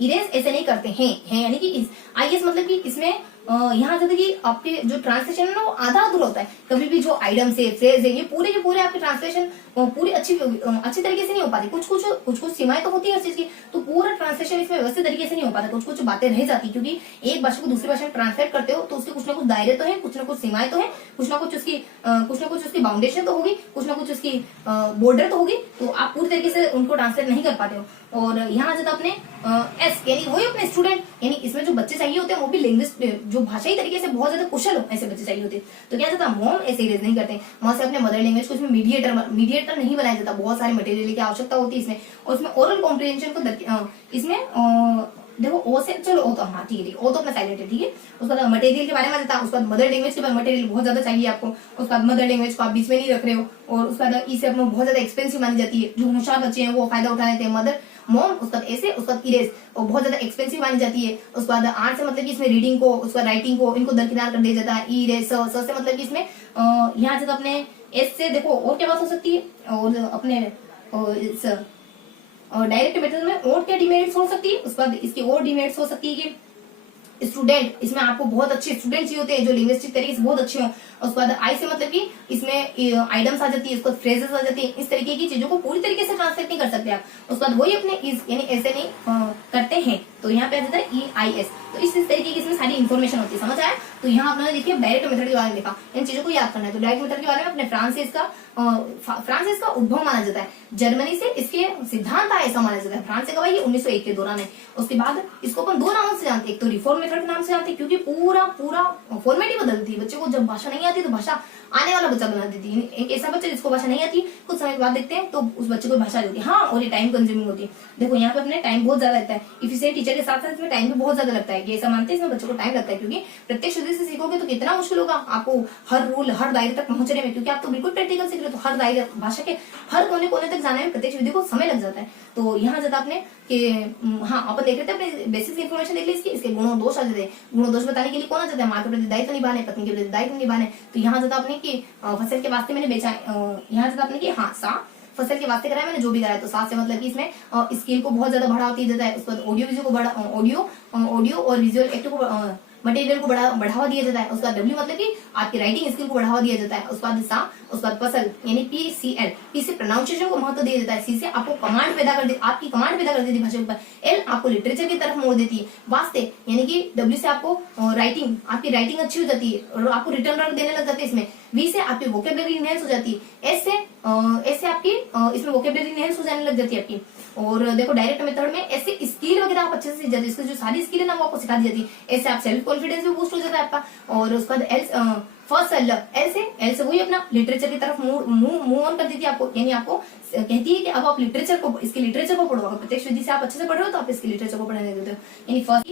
इरेज ऐसे नहीं करते हैं यानी कि इज। आईएस मतलब कि इसमें यहाँ से देखिए आपके जो ट्रांसलेशन है ना वो आधा अधूरा होता है। कभी भी जो आइटम्स है, फ्रेज है, ये पूरे के पूरे आपके ट्रांसलेशन पूरी अच्छी तरीके से नहीं हो पाती। कुछ सीमाएं तो होती है हर चीज की, तो पूरा ट्रांसलेशन इसमें व्यवस्थित तरीके से नहीं हो पाता। कुछ बातें रह जाती, क्योंकि एक भाषा को दूसरी भाषा में ट्रांसलेट करते हो तो उसके कुछ ना कुछ दायरे तो है, कुछ ना कुछ सीमाएं तो है, कुछ ना कुछ उसकी बाउंडेशन तो होगी, कुछ ना कुछ उसकी बॉर्डर तो होगी, तो आप पूरी तरीके से उनको ट्रांसलेट नहीं कर पाते हो। और यहाँ जब अपने एस यानी वही अपने स्टूडेंट, यानी इसमें जो बच्चे चाहिए होते हैं वो भी लैंग्वेज जो भाषाई तरीके से बहुत ज्यादा कुशल हो, ऐसे बच्चे चाहिए होते हैं। तो क्या जाता है, मॉम ऐसे इरेज नहीं करते, वहां से अपने मदर लैंग्वेज को इसमें मीडिएटर नहीं बनाया जाता। बहुत सारे मटेरियल की आवश्यकता होती है इसमें। और इसमें ओरल कॉम्प्रिहेंशन को इसमें देखो ओ से चलो ओ तो हाँ ठीक है, ओ तो अपना साइलेंट है, ठीक है। उसके बाद मटेरियल के बारे में आता है, उसके बाद मदर लैंग्वेज के बाद मटेरियल बहुत ज्यादा चाहिए आपको, उसके बाद मदर लैंग्वेज को आप बीच में नहीं रख रहे हो, और उसके बाद ई से अपना बहुत ज्यादा एक्सपेंसिव मानी जाती है। जो होशियार बच्चे हैं वो फायदा उठा लेते हैं। मदर मॉम, उसके बाद ऐसे, उसके बाद इरेज और बहुत ज्यादा एक्सपेंसिव मानी जाती है। उसके बाद आर से मतलब कि इसमें रीडिंग को, उसके बाद राइटिंग को, इनको दरकिनार कर दिया जाता है। ई रे स से मतलब कि इसमें यहाँ से अपने एस से देखो और क्या बात हो सकती है, और अपने और डायरेक्ट मेथड में और क्या डिमेरिट्स हो सकती है। उसके बाद इसकी और डिमेरिट्स हो सकती है कि स्टूडेंट, इसमें आपको बहुत अच्छे स्टूडेंट चाहिए होते हैं जो लिंग्विस्टिक तरीके से बहुत अच्छे हों। उसके बाद आई से मतलब कि इसमें आइटम्स आ जाती है, उसके बाद फ्रेजेस आ जाती है। इस तरीके की चीजों को पूरी तरीके से ट्रांसलेट नहीं कर सकते आप। उसके बाद वही अपने इज यानी ऐसे नहीं करते हैं, तो यहाँ पे आ जाता है EIS। तो इस तरीके की इसमें सारी इन्फॉर्मेशन होती है, समझ आया। तो यहाँ आपने देखिए डायरेक्ट मेथड के बारे में देखा, इन चीजों को याद करना है। तो डायरेक्ट मेथड के बारे में अपने फ्रांस से इसका उद्भव माना जाता है। जर्मनी से इसके सिद्धांत आए ऐसा माना जाता है। फ्रांस से कब ये 1901 के दौरान है। उसके बाद इसको अपन दो नामों से जानते हैं, एक तो रिफॉर्म मेथड के नाम से जानते हैं, क्योंकि पूरा फॉर्मेट ही बदल दी है। बच्चे को जब भाषा नहीं आती तो भाषा आने वाला बच्चा बना देती है। एक ऐसा बच्चा जिसको भाषा नहीं आती, कुछ समय बाद देखते हैं तो उस बच्चे को भाषा देती है। हाँ, और ये टाइम कंज्यूमिंग होती है। देखो यहाँ पे अपने टाइम बहुत ज्यादा लगता है। इफिशिएंट टीचर के साथ साथ इसमें टाइम भी बहुत ज्यादा लगता है। ये ऐसा मानते हैं इसमें बच्चों को टाइम लगता है, क्योंकि प्रत्यक्ष विधि से सीखोगे तो कितना मुश्किल होगा आपको हर रूल हर दायरे तक पहुंचने में, क्योंकि आप तो बिल्कुल प्रैक्टिकल सीख रहे हो। तो हर दायरे भाषा के हर कोने कोने तक जाने में प्रत्यक्ष विधि को समय लग जाता है। तो यहाँ जब आपने कि हाँ अपन देख रहे थे अपने बेसिक इन्फॉर्मेशन देख ली इसके गुणों दोष आ जाते हैं। गुणों दोष बताने के लिए कौन आ जाता है, माँ के प्रति दायित्व निभाने, पत्नी के प्रति दायित्व निभाने। तो यहाँ जब आपने की फसल के वास्ते मैंने बेचा, यहाँ जब आपने की हाँ सा फसल के वास्ते कराया मैंने जो भी कराया, तो साथ से मतलब कि इसमें स्किल को बहुत ज्यादा बढ़ावा दिया जाता है। उसके बाद ऑडियो विजुअल को ऑडियो और विजुअल एक्ट को मटेरियल को बढ़ावा दिया जाता है। उसका डब्ल्यू मतलब कि आपकी राइटिंग स्किल को बढ़ावा दिया जाता है। उसके बाद सा, उसके बाद पसल यानी PCL, पी से प्रोनाउंसिएशन को महत्व दिया जाता है। सी से आपको कमांड पैदा कर देती, आपकी कमांड पैदा कर देती है भाषा के ऊपर। एल आपको लिटरेचर की तरफ मोड़ देती है। वास्ते यानी कि डब्ल्यू से आपको राइटिंग, आपकी राइटिंग अच्छी हो जाती है और आपको रिटर्न वर्क देने लग जाते हैं इसमें। वी से आपकी वोकेबलरी इनहेंस हो जाती है। एस से आपकी इसमें वोकेबलरी इनहेंस हो जाने लग जाती है आपकी। और देखो डायरेक्ट मेथड में ऐसे स्किल वगैरह आप अच्छे से सीख जाते हैं। इसकी जो सारी स्किल है ना वो आपको सिखा दी जाती है। ऐसे आप सेल्फ कॉन्फिडेंस भी बूस्ट हो जाता है आपका। और उसके बाद एल से वही अपना लिटरेचर की तरफ मूव ऑन कर देती है आपको, यानी आपको कहती है कि अब आप लिटरेचर को, इसके लिटरेचर को पढ़ो। अगर प्रत्यक्ष विधि से आप अच्छे से पढ़ रहे हो तो आप इसके लिटरेचर को पढ़ने देते हो। यानी फर्स्ट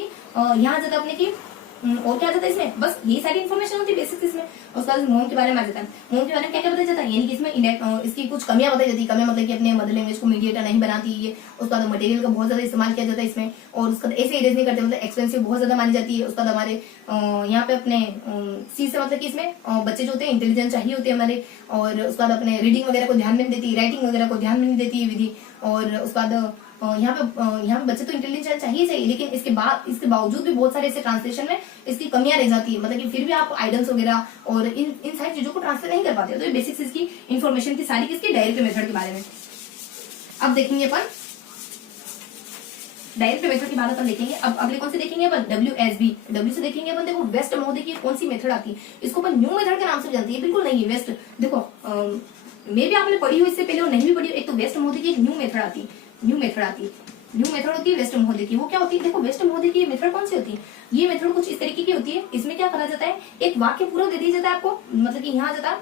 यहाँ जब आपने की और क्या आता है इसमें, बस यही सारी इन्फॉर्मेशन होती है बेसिक इसमें। उसके बाद मोम के बारे में आ जाता है। मोम के बारे में क्या क्या बताया जाता है, यानी कि इसमें इसकी कुछ कमियां बताई जाती है। कमियां मतलब कि अपने मदर लैंग्वेज को मीडिएटर नहीं बनाती है। उसके बाद मटेरियल का बहुत ज्यादा इस्तेमाल किया जाता है इसमें। और उसका ऐसे इरेज नहीं करते, मतलब एक्सपेंसिव बहुत ज्यादा मानी जाती है। उसके बाद हमारे यहाँ पे अपने सी से मतलब कि इसमें बच्चे जो होते हैं इंटेलिजेंट चाहिए होते हैं हमारे। और उसके बाद अपने रीडिंग वगैरह को ध्यान में नहीं देती, राइटिंग वगैरह को ध्यान में नहीं देती है विधि। और उसके बाद यहाँ पे बच्चे तो इंटेलिजेंट चाहिए, लेकिन इसके बावजूद भी बहुत सारे ऐसे ट्रांसलेशन में इसकी कमियां रह जाती है। मतलब कि फिर भी आप आइडम्स वगैरह और इन सारी चीजों को ट्रांसलेट नहीं कर पाते। तो ये बेसिक्स इसकी इन्फॉर्मेशन की सारी किसकी डायरेक्ट मेथड के बारे में। अब देखेंगे अपन डायरेक्ट मेथड की बात अपन देखेंगे। अब अगले कौन से देखेंगे अपन, WSB। डब्ल्यू से देखेंगे अपन, देखो वेस्ट महोदय की कौन सी मेथड आती है। इसको अपन न्यू मेथड के नाम से जानती है, बिल्कुल नहीं है वेस्ट। देखो मे भी आपने पढ़ी हो इससे पहले और नहीं भी पढ़ी हो। एक तो वेस्ट महोदय की एक न्यू मेथड आती है, न्यू मेथड होती है वेस्ट महोदय की। वो क्या होती है, देखो वेस्ट महोदय की मेथड कौन सी होती है, ये मेथड कुछ इस तरीके की होती है। इसमें क्या करा जाता है, एक वाक्य पूरा दे दिया जाता है आपको, मतलब कि यहाँ जाता है।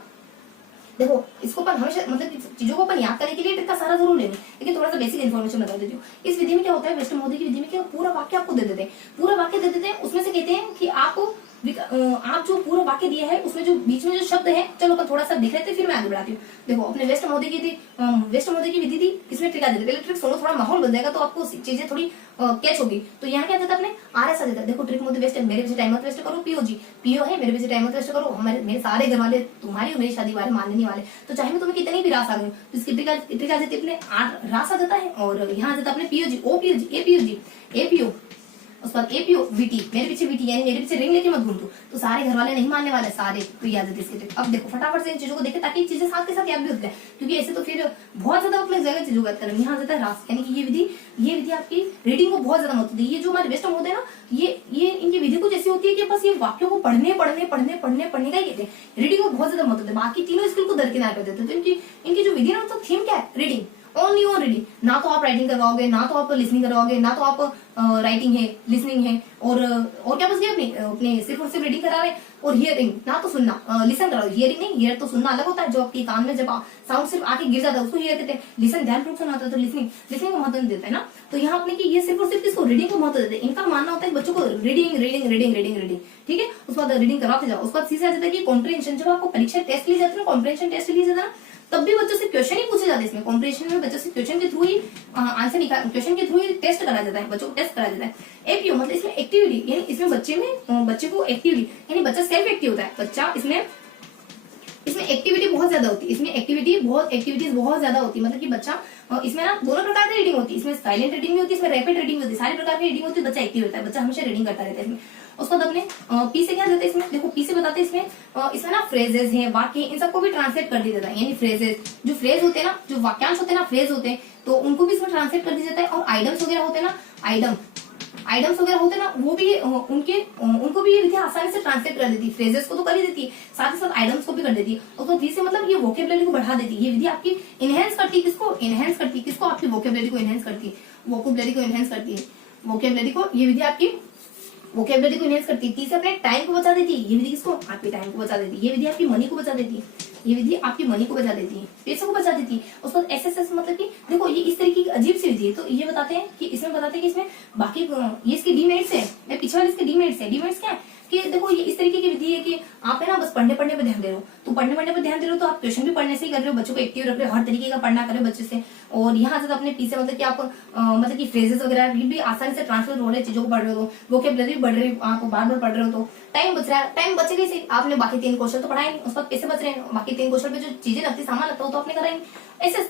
देखो इसको अपन हमेशा मतलब चीजों को अपन याद करने के लिए ट्रिक का सारा जरूर लेंगे, लेकिन थोड़ा सा बेसिक इन्फॉर्मेशन बता देती हूँ। इस विधि में क्या होता है, वेस्ट महोदय की विधि में क्या पूरा वाक्य आपको दे देते हैं, पूरा वाक्य दे देते हैं। उसमें से कहते हैं कि आप आप जो पूरा वाक्य दिया है उसमें जो बीच में जो शब्द है, चलो अपन थोड़ा सा देख लेते हैं फिर मैं आगे बढ़ाती हूँ। देखो अपने वेस्ट महोदय की थी, वेस्ट महोदय की विधि थी, इसमें ट्रिक आ जाती है। पहले ट्रिक सुनो, थोड़ा माहौल बन जाएगा तो आपको चीजें थोड़ी कैच होगी। तो यहाँ क्या देता है अपने RS आ जाता है। देखो ट्रिक मोदी वेस्ट है, मेरे पीछे टाइम मत वेस्ट करो, POG PO है, मेरे पीछे टाइम मत वेस्ट करो। हमारे मेरे सारे घर वाले तुम्हारी और मेरी शादी वाले मानने नहीं वाले, तो चाहे मैं तुम्हें कितनी भी रास आ गई तो इसकी ट्रिक आ जाती है अपने रास आ जाता है। और यहाँ आ जाता है अपने POG OPOG APOG APO, उसके बाद APO VT, मेरे पीछे VT यानी मेरे पीछे रिंग लेके मत घूम तू, तो सारे घर वाले नहीं मानने वाले सारे, तो याद है इसके ट्रिक। अब देखो फटाफट से इन चीजों को देखें ताकि चीजें साथ के साथ याद भी होती है, क्योंकि ऐसे तो फिर बहुत ज्यादा अपने जगह चीजों को याद करें। यहाँ जाता है रास, यानी कि ये विधि आपकी रीडिंग को बहुत ज्यादा महत्व दी। ये जो हमारे वेस्ट होते हैं ना, ये इनकी विधि कुछ ऐसी होती है कि बस ये वाक्यों को पढ़ने का ही कहते हैं, रीडिंग को बहुत ज्यादा महत्व देते हैं, बाकी तीनों स्किल को दरकिनार कर देते हैं। तो इनकी जो विधि ना, तो थीम क्या है, रीडिंग, ओनली ऑन रीडिंग। ना तो आप राइटिंग करवाओगे, ना तो आप लिसनिंग करवाओगे, ना तो आप राइटिंग है, लिसनिंग है, और क्या बस गया अपने सिर्फ और सिर्फ रीडिंग करा रहे हैं। और हियरिंग, ना तो सुनना, लिसन कराओ, हियरिंग नहीं, हियर तो सुनना अलग होता है, जो आपके कान में जब साउंड सिर्फ आके गिर जाता है उसको हियर कहते हैं। लिसन ध्यानपूर्वक सुना होता है, तो लिसनिंग को महत्व देता है ना। तो यहाँ अपने की ये सिर्फ और सिर्फ किसको, रीडिंग को महत्व देते हैं। इनका मानना होता है बच्चों को reading reading reading reading reading, ठीक है। उसके बाद रीडिंग करवाते जाओ। उसके बाद सीधे आ जाता है कि कॉम्प्रिहेंशन। जब आपको परीक्षा टेस्ट ली जाती है, कॉम्प्रिहेंशन टेस्ट ली जाता है ना, तब भी बच्चों से क्वेश्चन ही पूछे जाते हैं। इसमें कॉम्प्रिहेंशन में बच्चों से क्वेश्चन के थ्रू ही आंसर निकाल, क्वेश्चन के थ्रू ही टेस्ट करा जाता है, बच्चों को टेस्ट करा जाता है। APO मतलब इसमें एक्टिविटी, यानी इसमें बच्चे को एक्टिविटी, यानी बच्चा सेल्फ एक्टिव होता है। बच्चा इसमें एक्टिविटी बहुत ज्यादा होती है, इसमें एक्टिविटीज बहुत ज्यादा होती है। मतलब कि बच्चा इसमें ना दोनों प्रकार की रीडिंग होती है, इसमें साइलेंट रीडिंग भी होती है, इसमें रैपिड रीडिंग भी होती है, सारी प्रकार की रीडिंग होती है। बच्चा एक्टिव होता है, बच्चा हमेशा रीडिंग करता रहता है इसमें। उसको बाद अपने P से क्या देते हैं इसमें, देखो P से बताते हैं इसमें ना फ्रेजेस हैं, वाक्य, इन सबको भी ट्रांसलेट कर दिया जाता है। यानी फ्रेजेस, जो फ्रेज होते हैं ना, जो वाक्यांश होते हैं ना, फ्रेज होते हैं, तो उनको भी इसमें ट्रांसलेट कर दिया जाता है। और आइडम्स वगैरह होते हैं ना, आइडम्स वगैरह होते हैं ना, वो भी उनको भी ये विधि आसानी से ट्रांसलेट कर देती है। फ्रेजेस को तो कर ही देती है, साथ ही साथ आइडम्स को भी कर देती है। और तो V से मतलब ये वोकेबुलरी को बढ़ा देती है। ये विधि आपकी इनहेंस करती है, किसको आपकी वोकेबुलरी को इनहेंस करती है, वोकेबुलरी को ये विधि आपकी वोकेबुलरी को इनहेंस करती है। तीसरे अपने टाइम को बचा देती है, ये विधि किसको, आपके टाइम को बचा देती है। ये विधि आपकी मनी को बचा देती है, पैसों को बचा देती है। उसके बाद SSS मतलब कि देखो ये इस तरीके की अजीब सी विधि है। तो ये बताते हैं कि इसमें बाकी ये इसके डीमेरिट्स है, पीछे वाले इसके डीमेरिट्स क्या है कि देखो ये इस तरीके की विधि है कि आप है ना बस पढ़ने पे ध्यान दे रहे हो, तो पढ़ने पे ध्यान दे रहे हो तो आप क्वेश्चन भी पढ़ने से ही कर रहे हो, बच्चों को एक्टिव रख रहे हो, हर तरीके का पढ़ना कर रहे हो बच्चे से। और यहाँ से अपने पीछे मतलब कि आप मतलब कि फ्रेजेस वगैरह भी आसानी से ट्रांसफर हो रहे हैं, चीजों को पढ़ रहे हो, वोकेबुलरी बढ़ रही है, आप बार बार पढ़ रहे हो, तो टाइम बच रहा है। टाइम बचेगा से आपने बाकी 3 क्वेश्चन तो पढ़ाए नहीं, उस पर पैसे बच रहे हैं, बाकी 3 क्वेश्चन पे जो चीजें लगती सामान लगता हो तो आपने कराएंगे। एसएस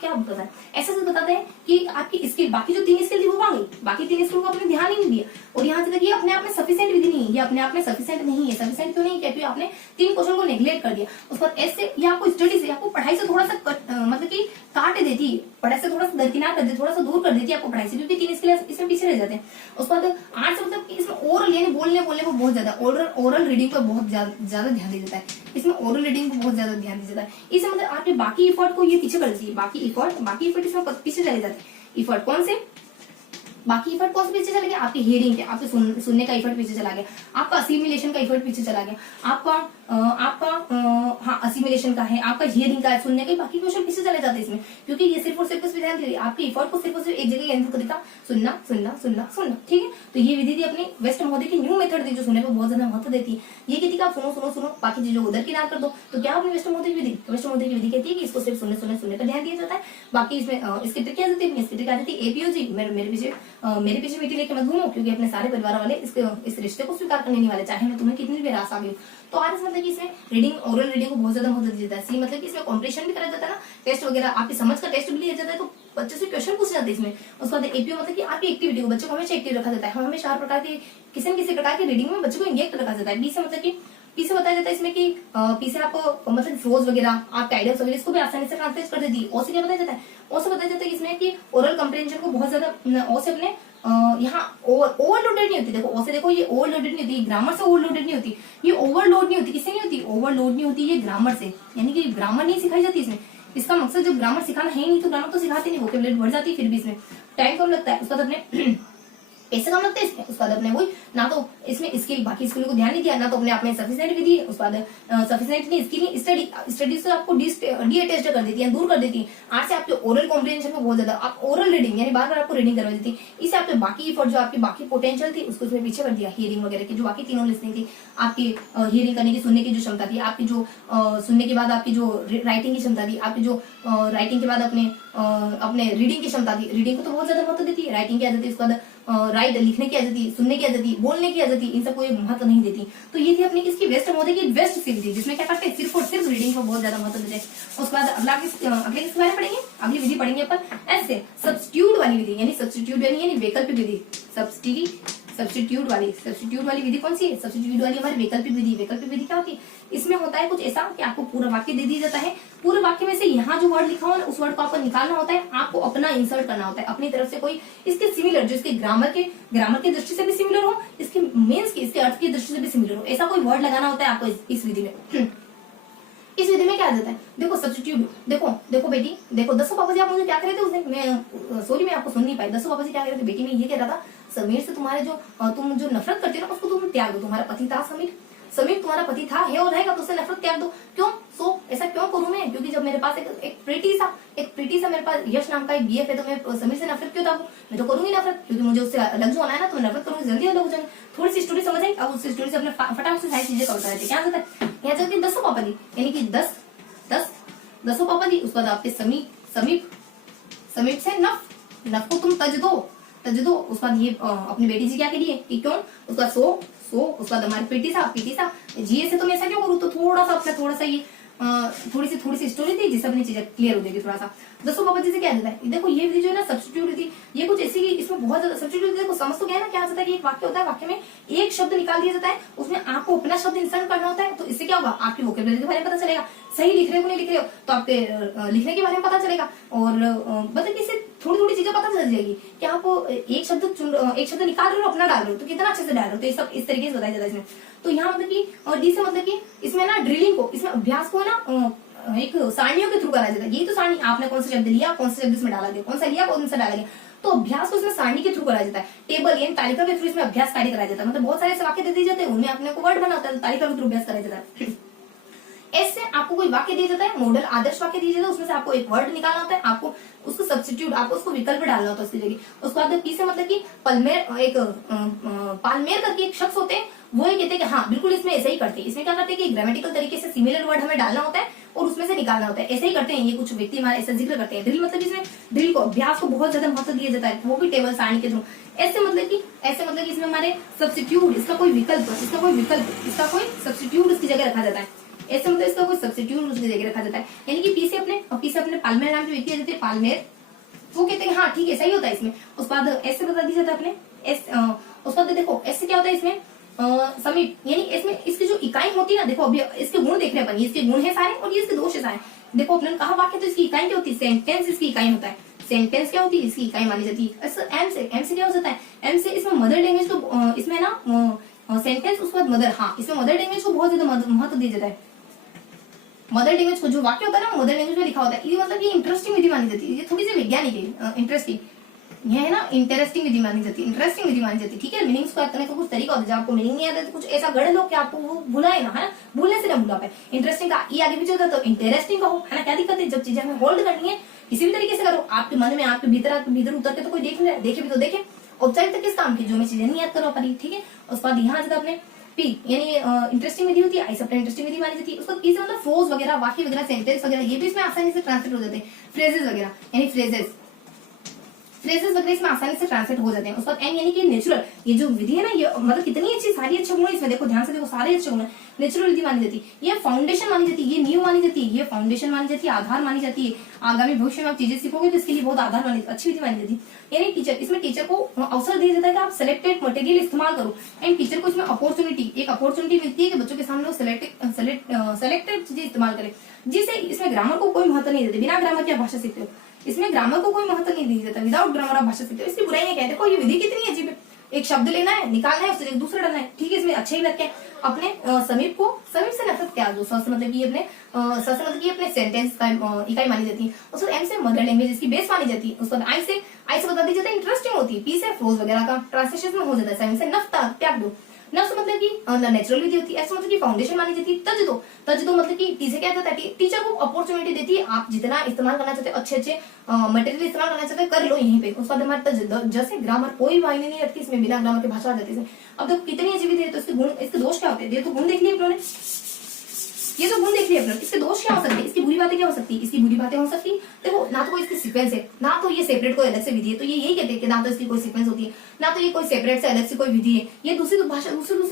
क्या बताता है, एसएस बताते हैं कि आपकी स्किल, बाकी जो 3 स्किल थी वो वहां गई, बाकी 3 स्किल को आपने ध्यान ही नहीं दिया। और यहाँ से देखिए अपने आप में सफिशिएंट विधि नहीं है, ये अपने आप में सफिशिएंट नहीं है। सफिशिएंट क्यों नहीं, क्योंकि आपने 3 क्वेश्चन को नेग्लेक्ट कर दिया। उसके बाद एस से ये आपको स्टडी से, आपको पढ़ाई से थोड़ा सा मतलब कि काट देती है, पढ़ाई से थोड़ा सा दरकिनार कर देती, थोड़ा सा दूर कर देती है आपको पढ़ाई से, क्योंकि 3 स्किल इसमें पीछे रह जाते हैं। उसके बाद 8 से मतलब इसमें ओरल यानी बोलने को बहुत ज्यादा, ओरल रीडिंग पर बहुत ज्यादा ध्यान दिया जाता है। इसमें ओरल रीडिंग को बहुत ज्यादा ध्यान दिया जाता है। इससे मतलब आपके बाकी इफर्ट को ये पीछे कर देती है, बाकी इफर्ट इसमें पीछे चले जाते हैं। इफर्ट कौन से पीछे चले गए, आपके हियरिंग के, आपके सुनने का इफर्ट पीछे चला गया, आपका असिमिलेशन का इफर्ट पीछे चला गया, आपका असिमिलेशन का है, आपका हियरिंग का है, सुनने का, बाकी क्वेश्चन पीछे चले जाते हैं इसमें, क्योंकि ये सिर्फ और सिर्फ उस पे ध्यान दे रही है, आपके इफर्ट को सिर्फ और सिर्फ एक जगह केंद्रित कर देता, सुनना, ठीक है। तो ये विधि थी अपनी वेस्ट महोदय की न्यू मेथड थी, जो सुनने को बहुत ज्यादा महत्व देती है। ये कहती है आप सुनो, बाकी चीजों को उधर किनार कर दो। तो क्या आपने वेस्ट महोदय की विधि कहती है कि इसको सिर्फ सुनने पर ध्यान दिया जाता है, बाकी इसमें इसकी ट्रिक क्या आती है, इसकी ट्रिक आती है APOG, मेरे पीछे बेटी लेके मत घूमो, क्योंकि अपने सारे परिवार वाले इस रिश्ते को स्वीकार करने नहीं वाले, चाहे मैं तुम्हें कितनी भी रास आ गई। तो RS मतलब कि इसमें रीडिंग, ओरल रीडिंग को बहुत ज्यादा महत्व दिया जाता है। C मतलब कि इसमें कॉम्प्रिहेंशन भी करा जाता है ना, टेस्ट वगैरह आपकी समझ का टेस्ट भी लिया जाता है, तो बच्चे से क्वेश्चन पूछे जाते हैं इसमें। उसके बाद APO मतलब कि आपकी एक्टिविटी को, बच्चे को हमेशा एक्टिव रखा जाता है, हमेशा हर प्रकार की किसी न किसी प्रकार की रीडिंग में बच्चे को इंजेक्ट रखा जाता है। B से मतलब कि P से बताया जाता है इसमें कि P से आपको मतलब फ्लोज वगैरह, आपके आइडियाज वगैरह, इसको भी आसानी से ट्रांसलेट कर देती है। O से क्या बताया जाता है, O से बताया जाता है इसमें कि ओरल कॉम्प्रिहेंशन को बहुत ज्यादा, O से अपने यहाँ ओवरलोडेड नहीं होती। देखो O से, देखो ये ओवरलोडेड नहीं होती, ग्रामर से ओवरलोडेड नहीं होती, ये ओवरलोड नहीं होती, किससे नहीं होती, ओवरलोड नहीं होती, ये ग्रामर से, यानी कि ग्रामर नहीं सिखाई जाती इसमें। इसका मकसद जब ग्रामर सिखाना है नहीं, तो ग्रामर तो सिखाते नहीं, वोकेबुलरी बढ़ जाती है, फिर भी इसमें टाइम कम लगता है। उसके बाद अपने पैसे कम लगते हैं इसमें। उसके बाद अपने वही ना तो इसमें स्किल, बाकी स्किल को ध्यान नहीं दिया, ना तो अपने आप में सफिशिएंट विधि है। उसके बाद सफिशिएंट नहीं स्किल नहीं, स्टडी से आपको डी अटेस्ट कर देती है, दूर कर देती है। आर्ट से आपके ओरल कॉम्प्रिहेंशन में बहुत ज्यादा, आप ओरल रीडिंग यानी बार बार आपको रीडिंग करवा देती है। इससे आपके बाकी एफर्ट जो आपकी बाकी पोटेंशियल थी उसको उसमें पीछे कर दिया। हियरिंग वगैरह की जो बाकी तीनों लिसनिंग थी, आपकी हियरिंग करने की, सुनने की जो क्षमता थी, आपकी जो सुनने के बाद आपकी जो राइटिंग की क्षमता थी, आपकी जो राइटिंग के बाद अपने रीडिंग की क्षमता थी। रीडिंग को तो बहुत ज्यादा महत्व देती है, राइटिंग की आदत है, उसके बाद राइट लिखने की आदत थी, सुनने की आदत थी, बोलने की आदत थी, इन सबको महत्व नहीं देती। तो ये थी अपनी किसकी, वेस्ट मोदी की वेस्ट सिविल थी, जिसमें क्या करते हैं सिर्फ और सिर्फ रीडिंग को बहुत ज्यादा महत्व देते हैं। उसके बाद अगले किसके बारे में पढ़ेंगे, अगली विधि पढ़ेंगे अपन ऐसे सब्स्टिट्यूट वाली विधि, यानी सब्स्टिट्यूट यानी वैकल्पिक विधि। सब्स्टिट्यूट वाली विधि कौन सी है, सब्स्टिट्यूट वाली हमारी वैकल्पिक विधि। वैकल्पिक विधि क्या होती है, इसमें होता है कुछ ऐसा कि आपको पूरा वाक्य दे दिया जाता है, पूरे वाक्य में से यहाँ जो वर्ड लिखा हुआ है उस वर्ड को आपको निकालना होता है, आपको अपना इंसर्ट करना होता है अपनी तरफ से, कोई इसके सिमिलर, जो इसके ग्रामर की दृष्टि से भी सिमिलर हो, इसके मीन्स की, इसके अर्थ की दृष्टि से भी सिमिलर हो, ऐसा कोई वर्ड लगाना होता है आपको इस विधि में। इस विधि में क्या आ जाता है, देखो सब्स्टिट्यूट, देखो बेटी, देखो दसो पापा जी आप मुझे क्या कह रहे थे उस दिन, मैं सॉरी मैं आपको सुन नहीं पाई। दसो पापा जी क्या कह रहे थे, बेटी मैं ये कह रहा था समीर से तुम्हारे जो तुम जो नफरत करते हो ना उसको तुम त्याग दो। तुम्हारा पति था समीर तुम्हारा पति था, है और रहेगा, तो उससे नफरत त्याग दो। क्यों, ऐसा क्यों करूं मैं, क्योंकि जब मेरे पास एक प्रीति सा मेरे पास यश नाम का एक बीएफ है, तो मैं समीर से नफरत क्यों था, मैं तो करूंगी नफरत, क्योंकि मुझे उससे अलग जो होना है ना, तो मैं नफरत करूंगी, जल्दी अलग हो जाएंगे। थोड़ी सी स्टोरी समझ आई, अब उस स्टोरी से अपने फटाफट से सारी चीजें करता रहते। क्या होता है, यहाँ चलती है दसो पापा जी, यानी कि दसो पापा जी। उसके बाद आपके समीप से नफ को तुम तज दो। उसके बाद ये अपनी बेटी जी क्या करिए कि क्यों, उसका सो उसके बाद हमारे पीटी सा जीए से तो मैं ऐसा क्यों करूँ, तो थोड़ा सा ये थोड़ी सी स्टोरी थी जिससे अपनी चीजें क्लियर हो जाएगी थोड़ा सा। दसो पापा जी से क्या देता है, देखो ये विधि जो है ना सब्स्टिट्यूट थी, ये कुछ ऐसी इसमें बहुत ज्यादा सब्स्टिट्यूट देखो समझ तो गया ना, क्या होता है कि एक वाक्य होता है, वाक्य में एक शब्द निकाल दिया जाता है, उसमें आपको अपना शब्द इंसर्ट करना होता है। तो इससे क्या होगा, आपकी वोकेबुलरी के बारे में पता चलेगा, सही लिख रहे हो नहीं लिख रहे हो, तो आपके लिखने के बारे में पता चलेगा, और मतलब कि इससे थोड़ी चीजें पता चल जाएगी कि आप एक शब्द निकाल रहे हो, अपना डाल रहे हो तो कितना अच्छे से डाल रहे हो। तो ये सब इस तरीके से बताया जाता है इसमें। तो यहाँ मतलब कि और डी से मतलब कि इसमें ना ड्रिलिंग को, इसमें अभ्यास को ना एक सारणियों के थ्रू कराया जाता है। ये तो सारणी, आपने कौन सा शब्द लिया, कौन सा शब्द इसमें डाला गया, कौन सा लिया कौन सा डाला गया, तो अभ्यास को इसमें सारणी के थ्रू कराया जाता है। टेबल यानी तालिका के थ्रू इसमें अभ्यास कार्य कराया जाता है। मतलब बहुत सारे ऐसे वाक्य दे दिए जाते हैं, उनमें अपने को वर्ड बनाता है, तालिका के थ्रू अभ्यास कराया जाता है। ऐसे आपको कोई वाक्य दिया जाता है, मॉडल आदर्श वाक्य दिया जाता है, उसमें से आपको एक वर्ड निकालना होता है, आपको उसको सब्स्टिट्यूट, आपको उसको विकल्प डालना होता है उसकी जगह। उसके बाद पी से मतलब कि पालमेर करके एक शख्स होते हैं, वो ये कहते हैं कि हाँ बिल्कुल इसमें ऐसे ही करते हैं। इसमें क्या करते हैं कि ग्रामेटिकल तरीके से सिमिलर वर्ड हमें डालना होता है और उसमें से निकालना होता है, ऐसे ही करते हैं ये कुछ व्यक्ति हमारे ऐसा जिक्र करते हैं। ड्रिल मतलब इसमें ड्रिल को अभ्यास को बहुत ज्यादा महत्व दिया जाता है, वो भी टेबल सारणी के थ्रू। ऐसे मतलब कि इसमें हमारे सब्स्टिट्यूट, इसका कोई सब्स्टिट्यूट इसकी जगह रखा जाता है। ऐसे मतलब इसका कोई सब्स्टिट्यूट उसकी जगह रखा जाता है, यानी कि पी से अपने पालमेर नाम की व्यक्ति आ जाते हैं, पालमेर, वो कहते हैं हाँ ठीक है सही होता है इसमें। उसके बाद ऐसे बता दिया जाता है अपने उसके बाद देखो ऐसे क्या होता है इसमें समीप, यानी इसमें इसकी जो इकाई होती है ना, देखो अभी इसके गुण देख रहे हैं अपन, ये इसके गुण है सारे और ये इसके दोष है सारे। देखो अपने कहा वाक्य, तो इसकी इकाई क्या होती है, सेंटेंस इसकी इकाई होता है। सेंटेंस क्या होती है, इसकी इकाई मानी जाती है। एम से क्या हो जाता है, एम से इसमें मदर लैंग्वेज को, इसमें ना सेंटेंस, उसके बाद मदर, हाँ इसमें मदर लैंग्वेज को बहुत ज्यादा महत्व दिया जाता है। मदर लैंग्वेज को जो वाक्य होता है ना मदर लैंग्वेज में लिखा होता है, ये मतलब ये इंटरेस्टिंग विधि मानी जाती है। ये थोड़ी सी वैज्ञानिक है, इंटरेस्टिंग, यह है ना इंटरेस्टिंग विधि मानी जाती है, इंटरेस्टिंग विधि मानी जाती है। ठीक है, मीनिंग्स को याद करने का कुछ तरीका होता है, जब आपको मीनिंग नहीं आता तो कुछ ऐसा गढ़ लो कि आपको वो भुलाए ना, है ना, भूलने से ना भुला पाए। इंटरेस्टिंग का ये आगे पीछे होता है तो इंटरेस्टिंग कहो, है ना, क्या दिक्कत है, जब चीजें हमें होल्ड करनी है किसी भी तरीके से करो, आपके मन में आपके भीतर उतर के तो कोई देख ले, देखे भी तो देखे, औपचारिकता किस काम की, जो मैं चीजें नहीं याद करो पारी। ठीक है, उसके बाद यहाँ से अपने पी यानी इंटरेस्टिंग विधि होती है, आई सब इंटरेस्टिंग विधि मानी जाती है। उसको पी से मतलब फ्रोज वगैरह, वाक्य वगैरह, सेंटेंस वगैरह, ये भी इसमें आसानी से ट्रांसलेट हो जाते हैं। फ्रेजेस वगैरह यानी फ्रेजेस वगैरह इसमें आसानी से ट्रांसलेट हो जाते हैं। उसके बाद एन यानी कि नेचुरल, ये जो विधि है ना, ये मतलब कितनी अच्छी, सारी अच्छे गुण है इसमें, देखो ध्यान से देखो, सारे अच्छे गुण है। नेचुरल विधि मानी जाती है, ये फाउंडेशन मानी जाती है, ये नींव मानी जाती है, ये फाउंडेशन मानी जाती है, आधार मानी जाती है। आगामी भविष्य में आप चीजें सीखोगे तो इसके लिए बहुत आधार मानी, अच्छी विधि मानी जाती है। यानी टीचर, इसमें टीचर को अवसर दिया जाता है कि आप सिलेक्टेड मटेरियल इस्तेमाल करो, एंड टीचर को इसमें अपॉर्चुनिटी मिलती है कि बच्चों के सामने वो सिलेक्टेड चीजें इस्तेमाल करें, जिसे इसमें ग्रामर को कोई महत्व नहीं देते। बिना ग्रामर की आप भाषा सीखते हो, इसमें ग्रामर को कोई महत्व नहीं दिया जाता, विदाउट ग्रामर आप भाषा सीखते हो। इसकी बुराई क्या है, देखो ये विधि कितनी अजीब है, एक शब्द लेना है, निकालना है, उससे एक दूसरा डालना है, ठीक है। इसमें अच्छे ही रखे अपने समीप से नफरत क्या, जो स से मतलब कि अपने अपने सेंटेंस का इकाई मानी जाती है। उसको एम से मदर लैंग्वेज इसकी बेस मानी जाती है। उसके बाद आई से बता दी जाता है इंटरेस्टिंग होती है। पी से फ्रोज वगैरह का ट्रांसलेशन में हो जाता है। सेवन से नफ्ता त्याग दो। नफ्स मतलब कि नेचुरल विधि होती है। ऐसा मतलब कि फाउंडेशन मानी जाती है। तज दो मतलब कि टी से क्या होता है, टीचर को अपॉर्चुनिटी देती है, आप जितना इस्तेमाल करना चाहते हो, अच्छे मटेरियल इस्तेमाल करना चाहते हो, कर लो यहीं पे। उसके बाद हमारे तज जैसे ग्रामर कोई मायने नहीं रखती इसमें, बिना ग्रामर के भाषा आ जाती है। अब देखो कितनी अजीब है, तो इसके गुण, इसके दोष क्या होते हैं, ये तो गुण देख लिए अपनों ने, ये तो गुण देख लिया अपने। इसके दोष क्या हो सकते हैं, इसकी बुरी बातें क्या हो सकती है, इसकी बुरी बातें हो सकती है। देखो ना तो कोई इसकी सीक्वेंस है, ना तो ये सेपरेट कोई अलग से विधि है, तो ये यही कहते हैं कि ना तो इसकी कोई सीक्वेंस होती है, ना तो ये कोई सेपरेट से अलग से कोई विधि है, ये दूसरी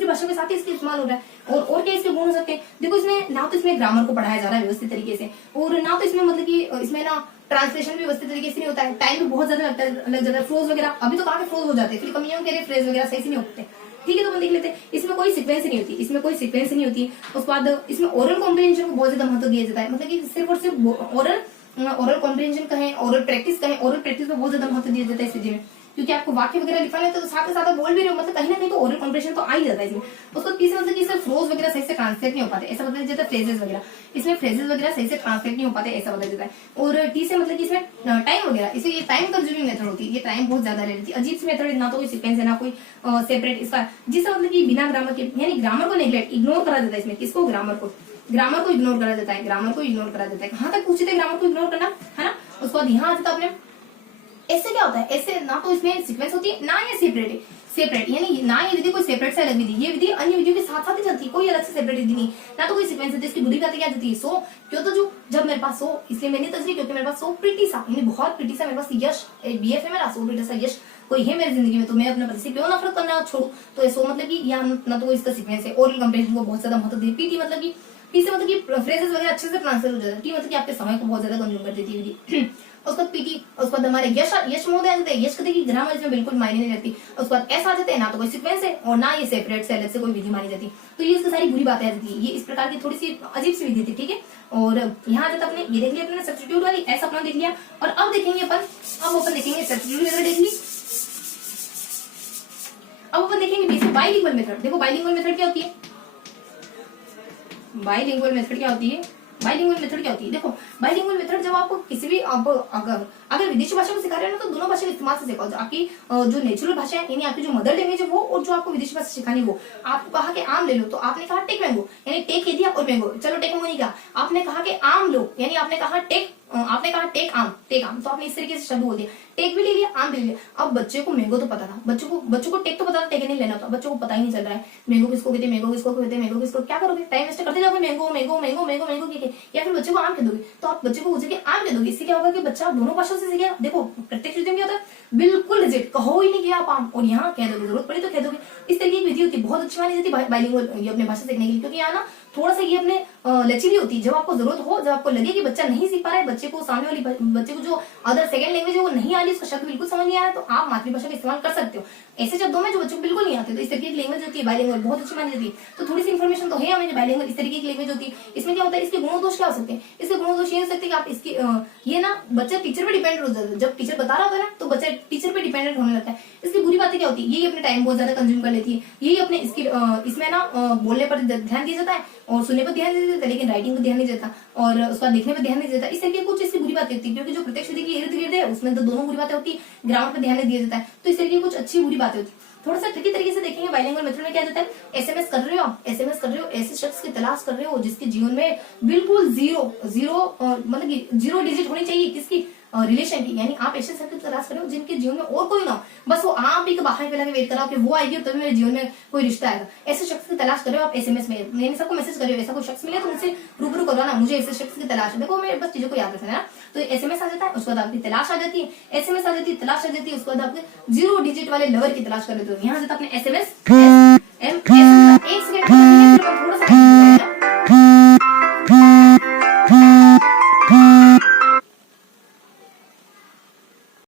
भाषा के साथ ही इसके इस्तेमाल हो रहा है। और क्या इसके गुण हो सकते हैं, देखो इसमें ना तो इसमें ग्रामर को पढ़ाया जा रहा है व्यवस्थित तरीके से, और ना तो इसमें मतलब कि इसमें ना ट्रांसलेशन भी व्यवस्थित तरीके से नहीं होता है, टाइम भी बहुत ज्यादा लग जाता है। फ्रोज वगैरह अभी तो कहाँ के फ्रोज हो जाते हैं, फिर कमियों के फ्रेज वगैरह सही से नहीं होते, ठीक है। तो अपन देख लेते हैं, इसमें कोई सीक्वेंस नहीं होती, इसमें कोई सीक्वेंस नहीं होती। उसके बाद इसमें ओरल कॉम्प्रिहेंशन को बहुत ज्यादा महत्व दिया जाता है, मतलब कि सिर्फ और सिर्फ ओरल कॉम्प्रिहेंशन कहें, ओरल प्रैक्टिस कहें, ओरल प्रैक्टिस को बहुत ज्यादा महत्व दिया जाता है इस विधि में, क्योंकि आपको वाक्य वगैरह लिखना है तो साथ में साथ बोल भी रहे हो, मतलब कहीं ना कहीं तो ओरल कॉम्प्रिहेंशन तो आ ही जाता है इसमें। उसको पीछे मतलब कि इसमें फ्रोज वगैरह सही से ट्रांसलेट नहीं हो पाते, ऐसा बताया जाता है। फ्रेजेस वगैरह इसमें फ्रेजेस वगैरह सही से ट्रांसलेट नहीं हो पाते, ऐसा बताया जाता है। और टी से मतलब कि इसमें टाइम वगैरह, इसे ये टाइम कंज्यूमिंग मेथड होती है, ये टाइम बहुत ज्यादा ले लेती है, अजीब सी मेथड, ना तो कोई सीक्वेंस है ना कोई सेपरेट इसका, जिससे मतलब कि बिना ग्रामर के, यानी ग्रामर को नेग्लेक्ट इग्नोर करा जाता है इसमें। किसको, ग्रामर को इग्नोर करा जाता है, ग्रामर को इग्नोर करा जाता है। कहाँ तक पूछे थे ग्रामर को इग्नोर करना, है ना। उसके बाद यहाँ आ जाता अपने, ऐसे क्या होता है, ऐसे ना तो इसमें सीक्वेंस होती है, ना ये सेपरेट यानी ना ये विधि कोई सेपरेट से अलग विधि, ये विधि अन्य विधियों के साथ साथ ही चलती है, कोई अलग से सेपरेट विधि नहीं, ना तो कोई सीक्वेंस होती है। इसकी बुरी बातें क्या जाती है, सो क्यों तो जो जब मेरे पास सो, इसलिए मैंने तजरी, क्योंकि मेरे पास सो प्रीटी सा, यानी बहुत प्रीटी सा मेरे पास यश, बीएफ है मेरा, सो प्रीटी सा यश कोई है मेरी जिंदगी में, तो मैं अपने पति से क्यों नफरत करना छोड़ू। तो सो मतलब कि यहाँ ना तो इसका सीक्वेंस है, ओरल कंप्रिहेंशन को बहुत ज्यादा महत्व दी। पीटी मतलब कि पी से मतलब कि फ्रेजेस वगैरह अच्छे से ट्रांसफर हो जाता है। टी मतलब कि आपके समय को बहुत ज्यादा कंज्यूम कर देती है। उसके बाद पीटी, उसके बाद हमारे यश मोद आ जाते हैं, यश कहते हैं कि ग्रामर इसमें बिल्कुल मायने नहीं रहती। उसके बाद ऐसा आ जाते हैं, ना तो कोई सीक्वेंस है और ना ये सेपरेट से अलग से कोई विधि मानी जाती। तो ये इसकी सारी बुरी बातें आ जाती है, ये इस प्रकार की थोड़ी सी अजीब सी विधि थी, ठीक है। और यहाँ आ जाता अपने, ये देख लिया अपने सब्स्टिट्यूट वाली, ऐसा अपना देख लिया। और अब देखेंगे अपन देखेंगे सब्स्टिट्यूट मेथड देख ली। अब अपन देखेंगे बेसिक बाइलिंगुअल मेथड। देखो बाइलिंगुअल मेथड क्या होती है, बाइलिंगुअल मेथड क्या होती है, बाइलिंगुअल मेथड क्या होती है। देखो बाइलिंगुअल मेथड जब आपको किसी भी अगर विदेशी भाषा को सिखा रहे हो ना, तो दोनों भाषा के इस्तेमाल से सिखाओ। आपकी जो नेचुरल भाषा है, यानी आपकी जो मदर लैंग्वेज है वो, और जो आपको विदेशी भाषा सिखानी वो। आपको कहा कि आम ले लो, तो आपने कहा टेक मैंगो, यानी टेक कह दिया और मैंगो, चलो टेक मैंगो नहीं कहा। आपने कहा कि आम लो, यानी आपने कहा टेक आम, तो आपने इस तरीके से शब्द बोल दिया, टेक भी ले लिया, आम भी ले लिया। अब बच्चे को मैंगो तो पता था, बच्चों को टेक तो पता था, टेक नहीं लेना था, बच्चों को पता ही नहीं चल रहा है मैंगो किसको कहते हैं, मैंगो किसको, क्या करोगे, टाइम वेस्ट करते जाओगे, मैंगो या फिर बच्चे को आम कह दोगे। तो आप बच्चे को पूछे आम कह दोगे, इससे क्या होगा कि बच्चा दोनों भाषा से सीखेगा। देखो प्रत्यक्ष विधि में क्या होता है, बिल्कुल रिजिड, कहो ही नहीं कि आप आम, और यहाँ कह दोगे, जरूरत पड़ी तो कह दोगे। इस तरीके की विधि होती है, बहुत अच्छी मानी जाती है बाइलिंगुअल, ये अपने भाषा सीखने के लिए, क्योंकि यहाँ ना थोड़ा सा ये अपने लचीली होती है। जब आपको जरूरत हो, जब आपको लगे कि बच्चा नहीं सीख पा रहा है, बच्चे को सामने वाली बच्चे को जो अदर सेकंड लैंग्वेज है वो नहीं आ रही, उसका शब्द बिल्कुल समझ नहीं आ रहा है, तो आप मातृभाषा का इस्तेमाल कर सकते हो ऐसे शब्दों में जो बच्चों को बिल्कुल नहीं आते। तो इस तरीके की लैंग्वेज होती है बाइलिंगुअल, बहुत अच्छी मानी जाती है। तो थोड़ी सी इन्फॉर्मेशन तो है हमें, बाइलिंगुअल इस तरीके की लैंग्वेज होती है। इसमें क्या होता है, इसके गुणों दोष क्या हो सकते हैं, इसके गुणों दोष ये हो सकते हैं कि आप इसकी ये ना बच्चा टीचर पे डिपेंडेंट हो जाता है। जब टीचर बता रहा होता है ना, तो बच्चा टीचर पे डिपेंडेंट होने लगता है। इसकी बुरी बातें क्या होती है, यही अपने टाइम बहुत ज्यादा कंज्यूम कर लेती है, यही अपने इसमें ना बोलने पर ध्यान दिया जाता है और सुनने पर ध्यान दिया जाता है, लेकिन राइटिंग पर ध्यान नहीं देता और उसका देखने पर ध्यान नहीं देता। इस तरीके कुछ इसकी बुरी बातें होती है, क्योंकि जो प्रत्यक्ष विधि की इर्द गिर्द है उसमें तो दोनों बुरी बातें होती है, ग्रामर पर ध्यान नहीं दिया जाता है। तो इस तरीके कुछ अच्छी बुरी बातें होती है। थोड़ा सा ट्रिकी तरीके से देखेंगे बाइलिंगुअल मेथड में क्या जाता है, एसएमएस कर रहे हो, ऐसे शख्स की तलाश कर रहे हो जिसके जीवन में बिल्कुल जीरो मतलब कि जीरो डिजिट होनी चाहिए, किसकी, रिलेशन की, यानी आप ऐसे शख्स की तलाश कर रहे हो जिनके जीवन में और कोई ना हो, बस वो आप ही बाहर फैला के वेट कराओ कि वो आएगी और तभी मेरे जीवन में कोई रिश्ता आएगा। ऐसे शख्स की तलाश कर रहे हो आप एसएमएस में, मैंने सबको मैसेज कर रहे हो, ऐसा कोई शख्स मिले तो उनसे रूबरू करवाना, मुझे ऐसे शख्स की तलाश है। देखो मैं बस चीजों को याद रखना है ना। तो एसएमएस आ जाता है, उसके बाद आपकी तलाश आ जाती है, एसएमएस आ जाती है, तलाश आ जाती है, उसके बाद आपके 0 डिजिट वाले लवर की तलाश कर लेते हो। यहाँ जाता है अपने एसएमएस,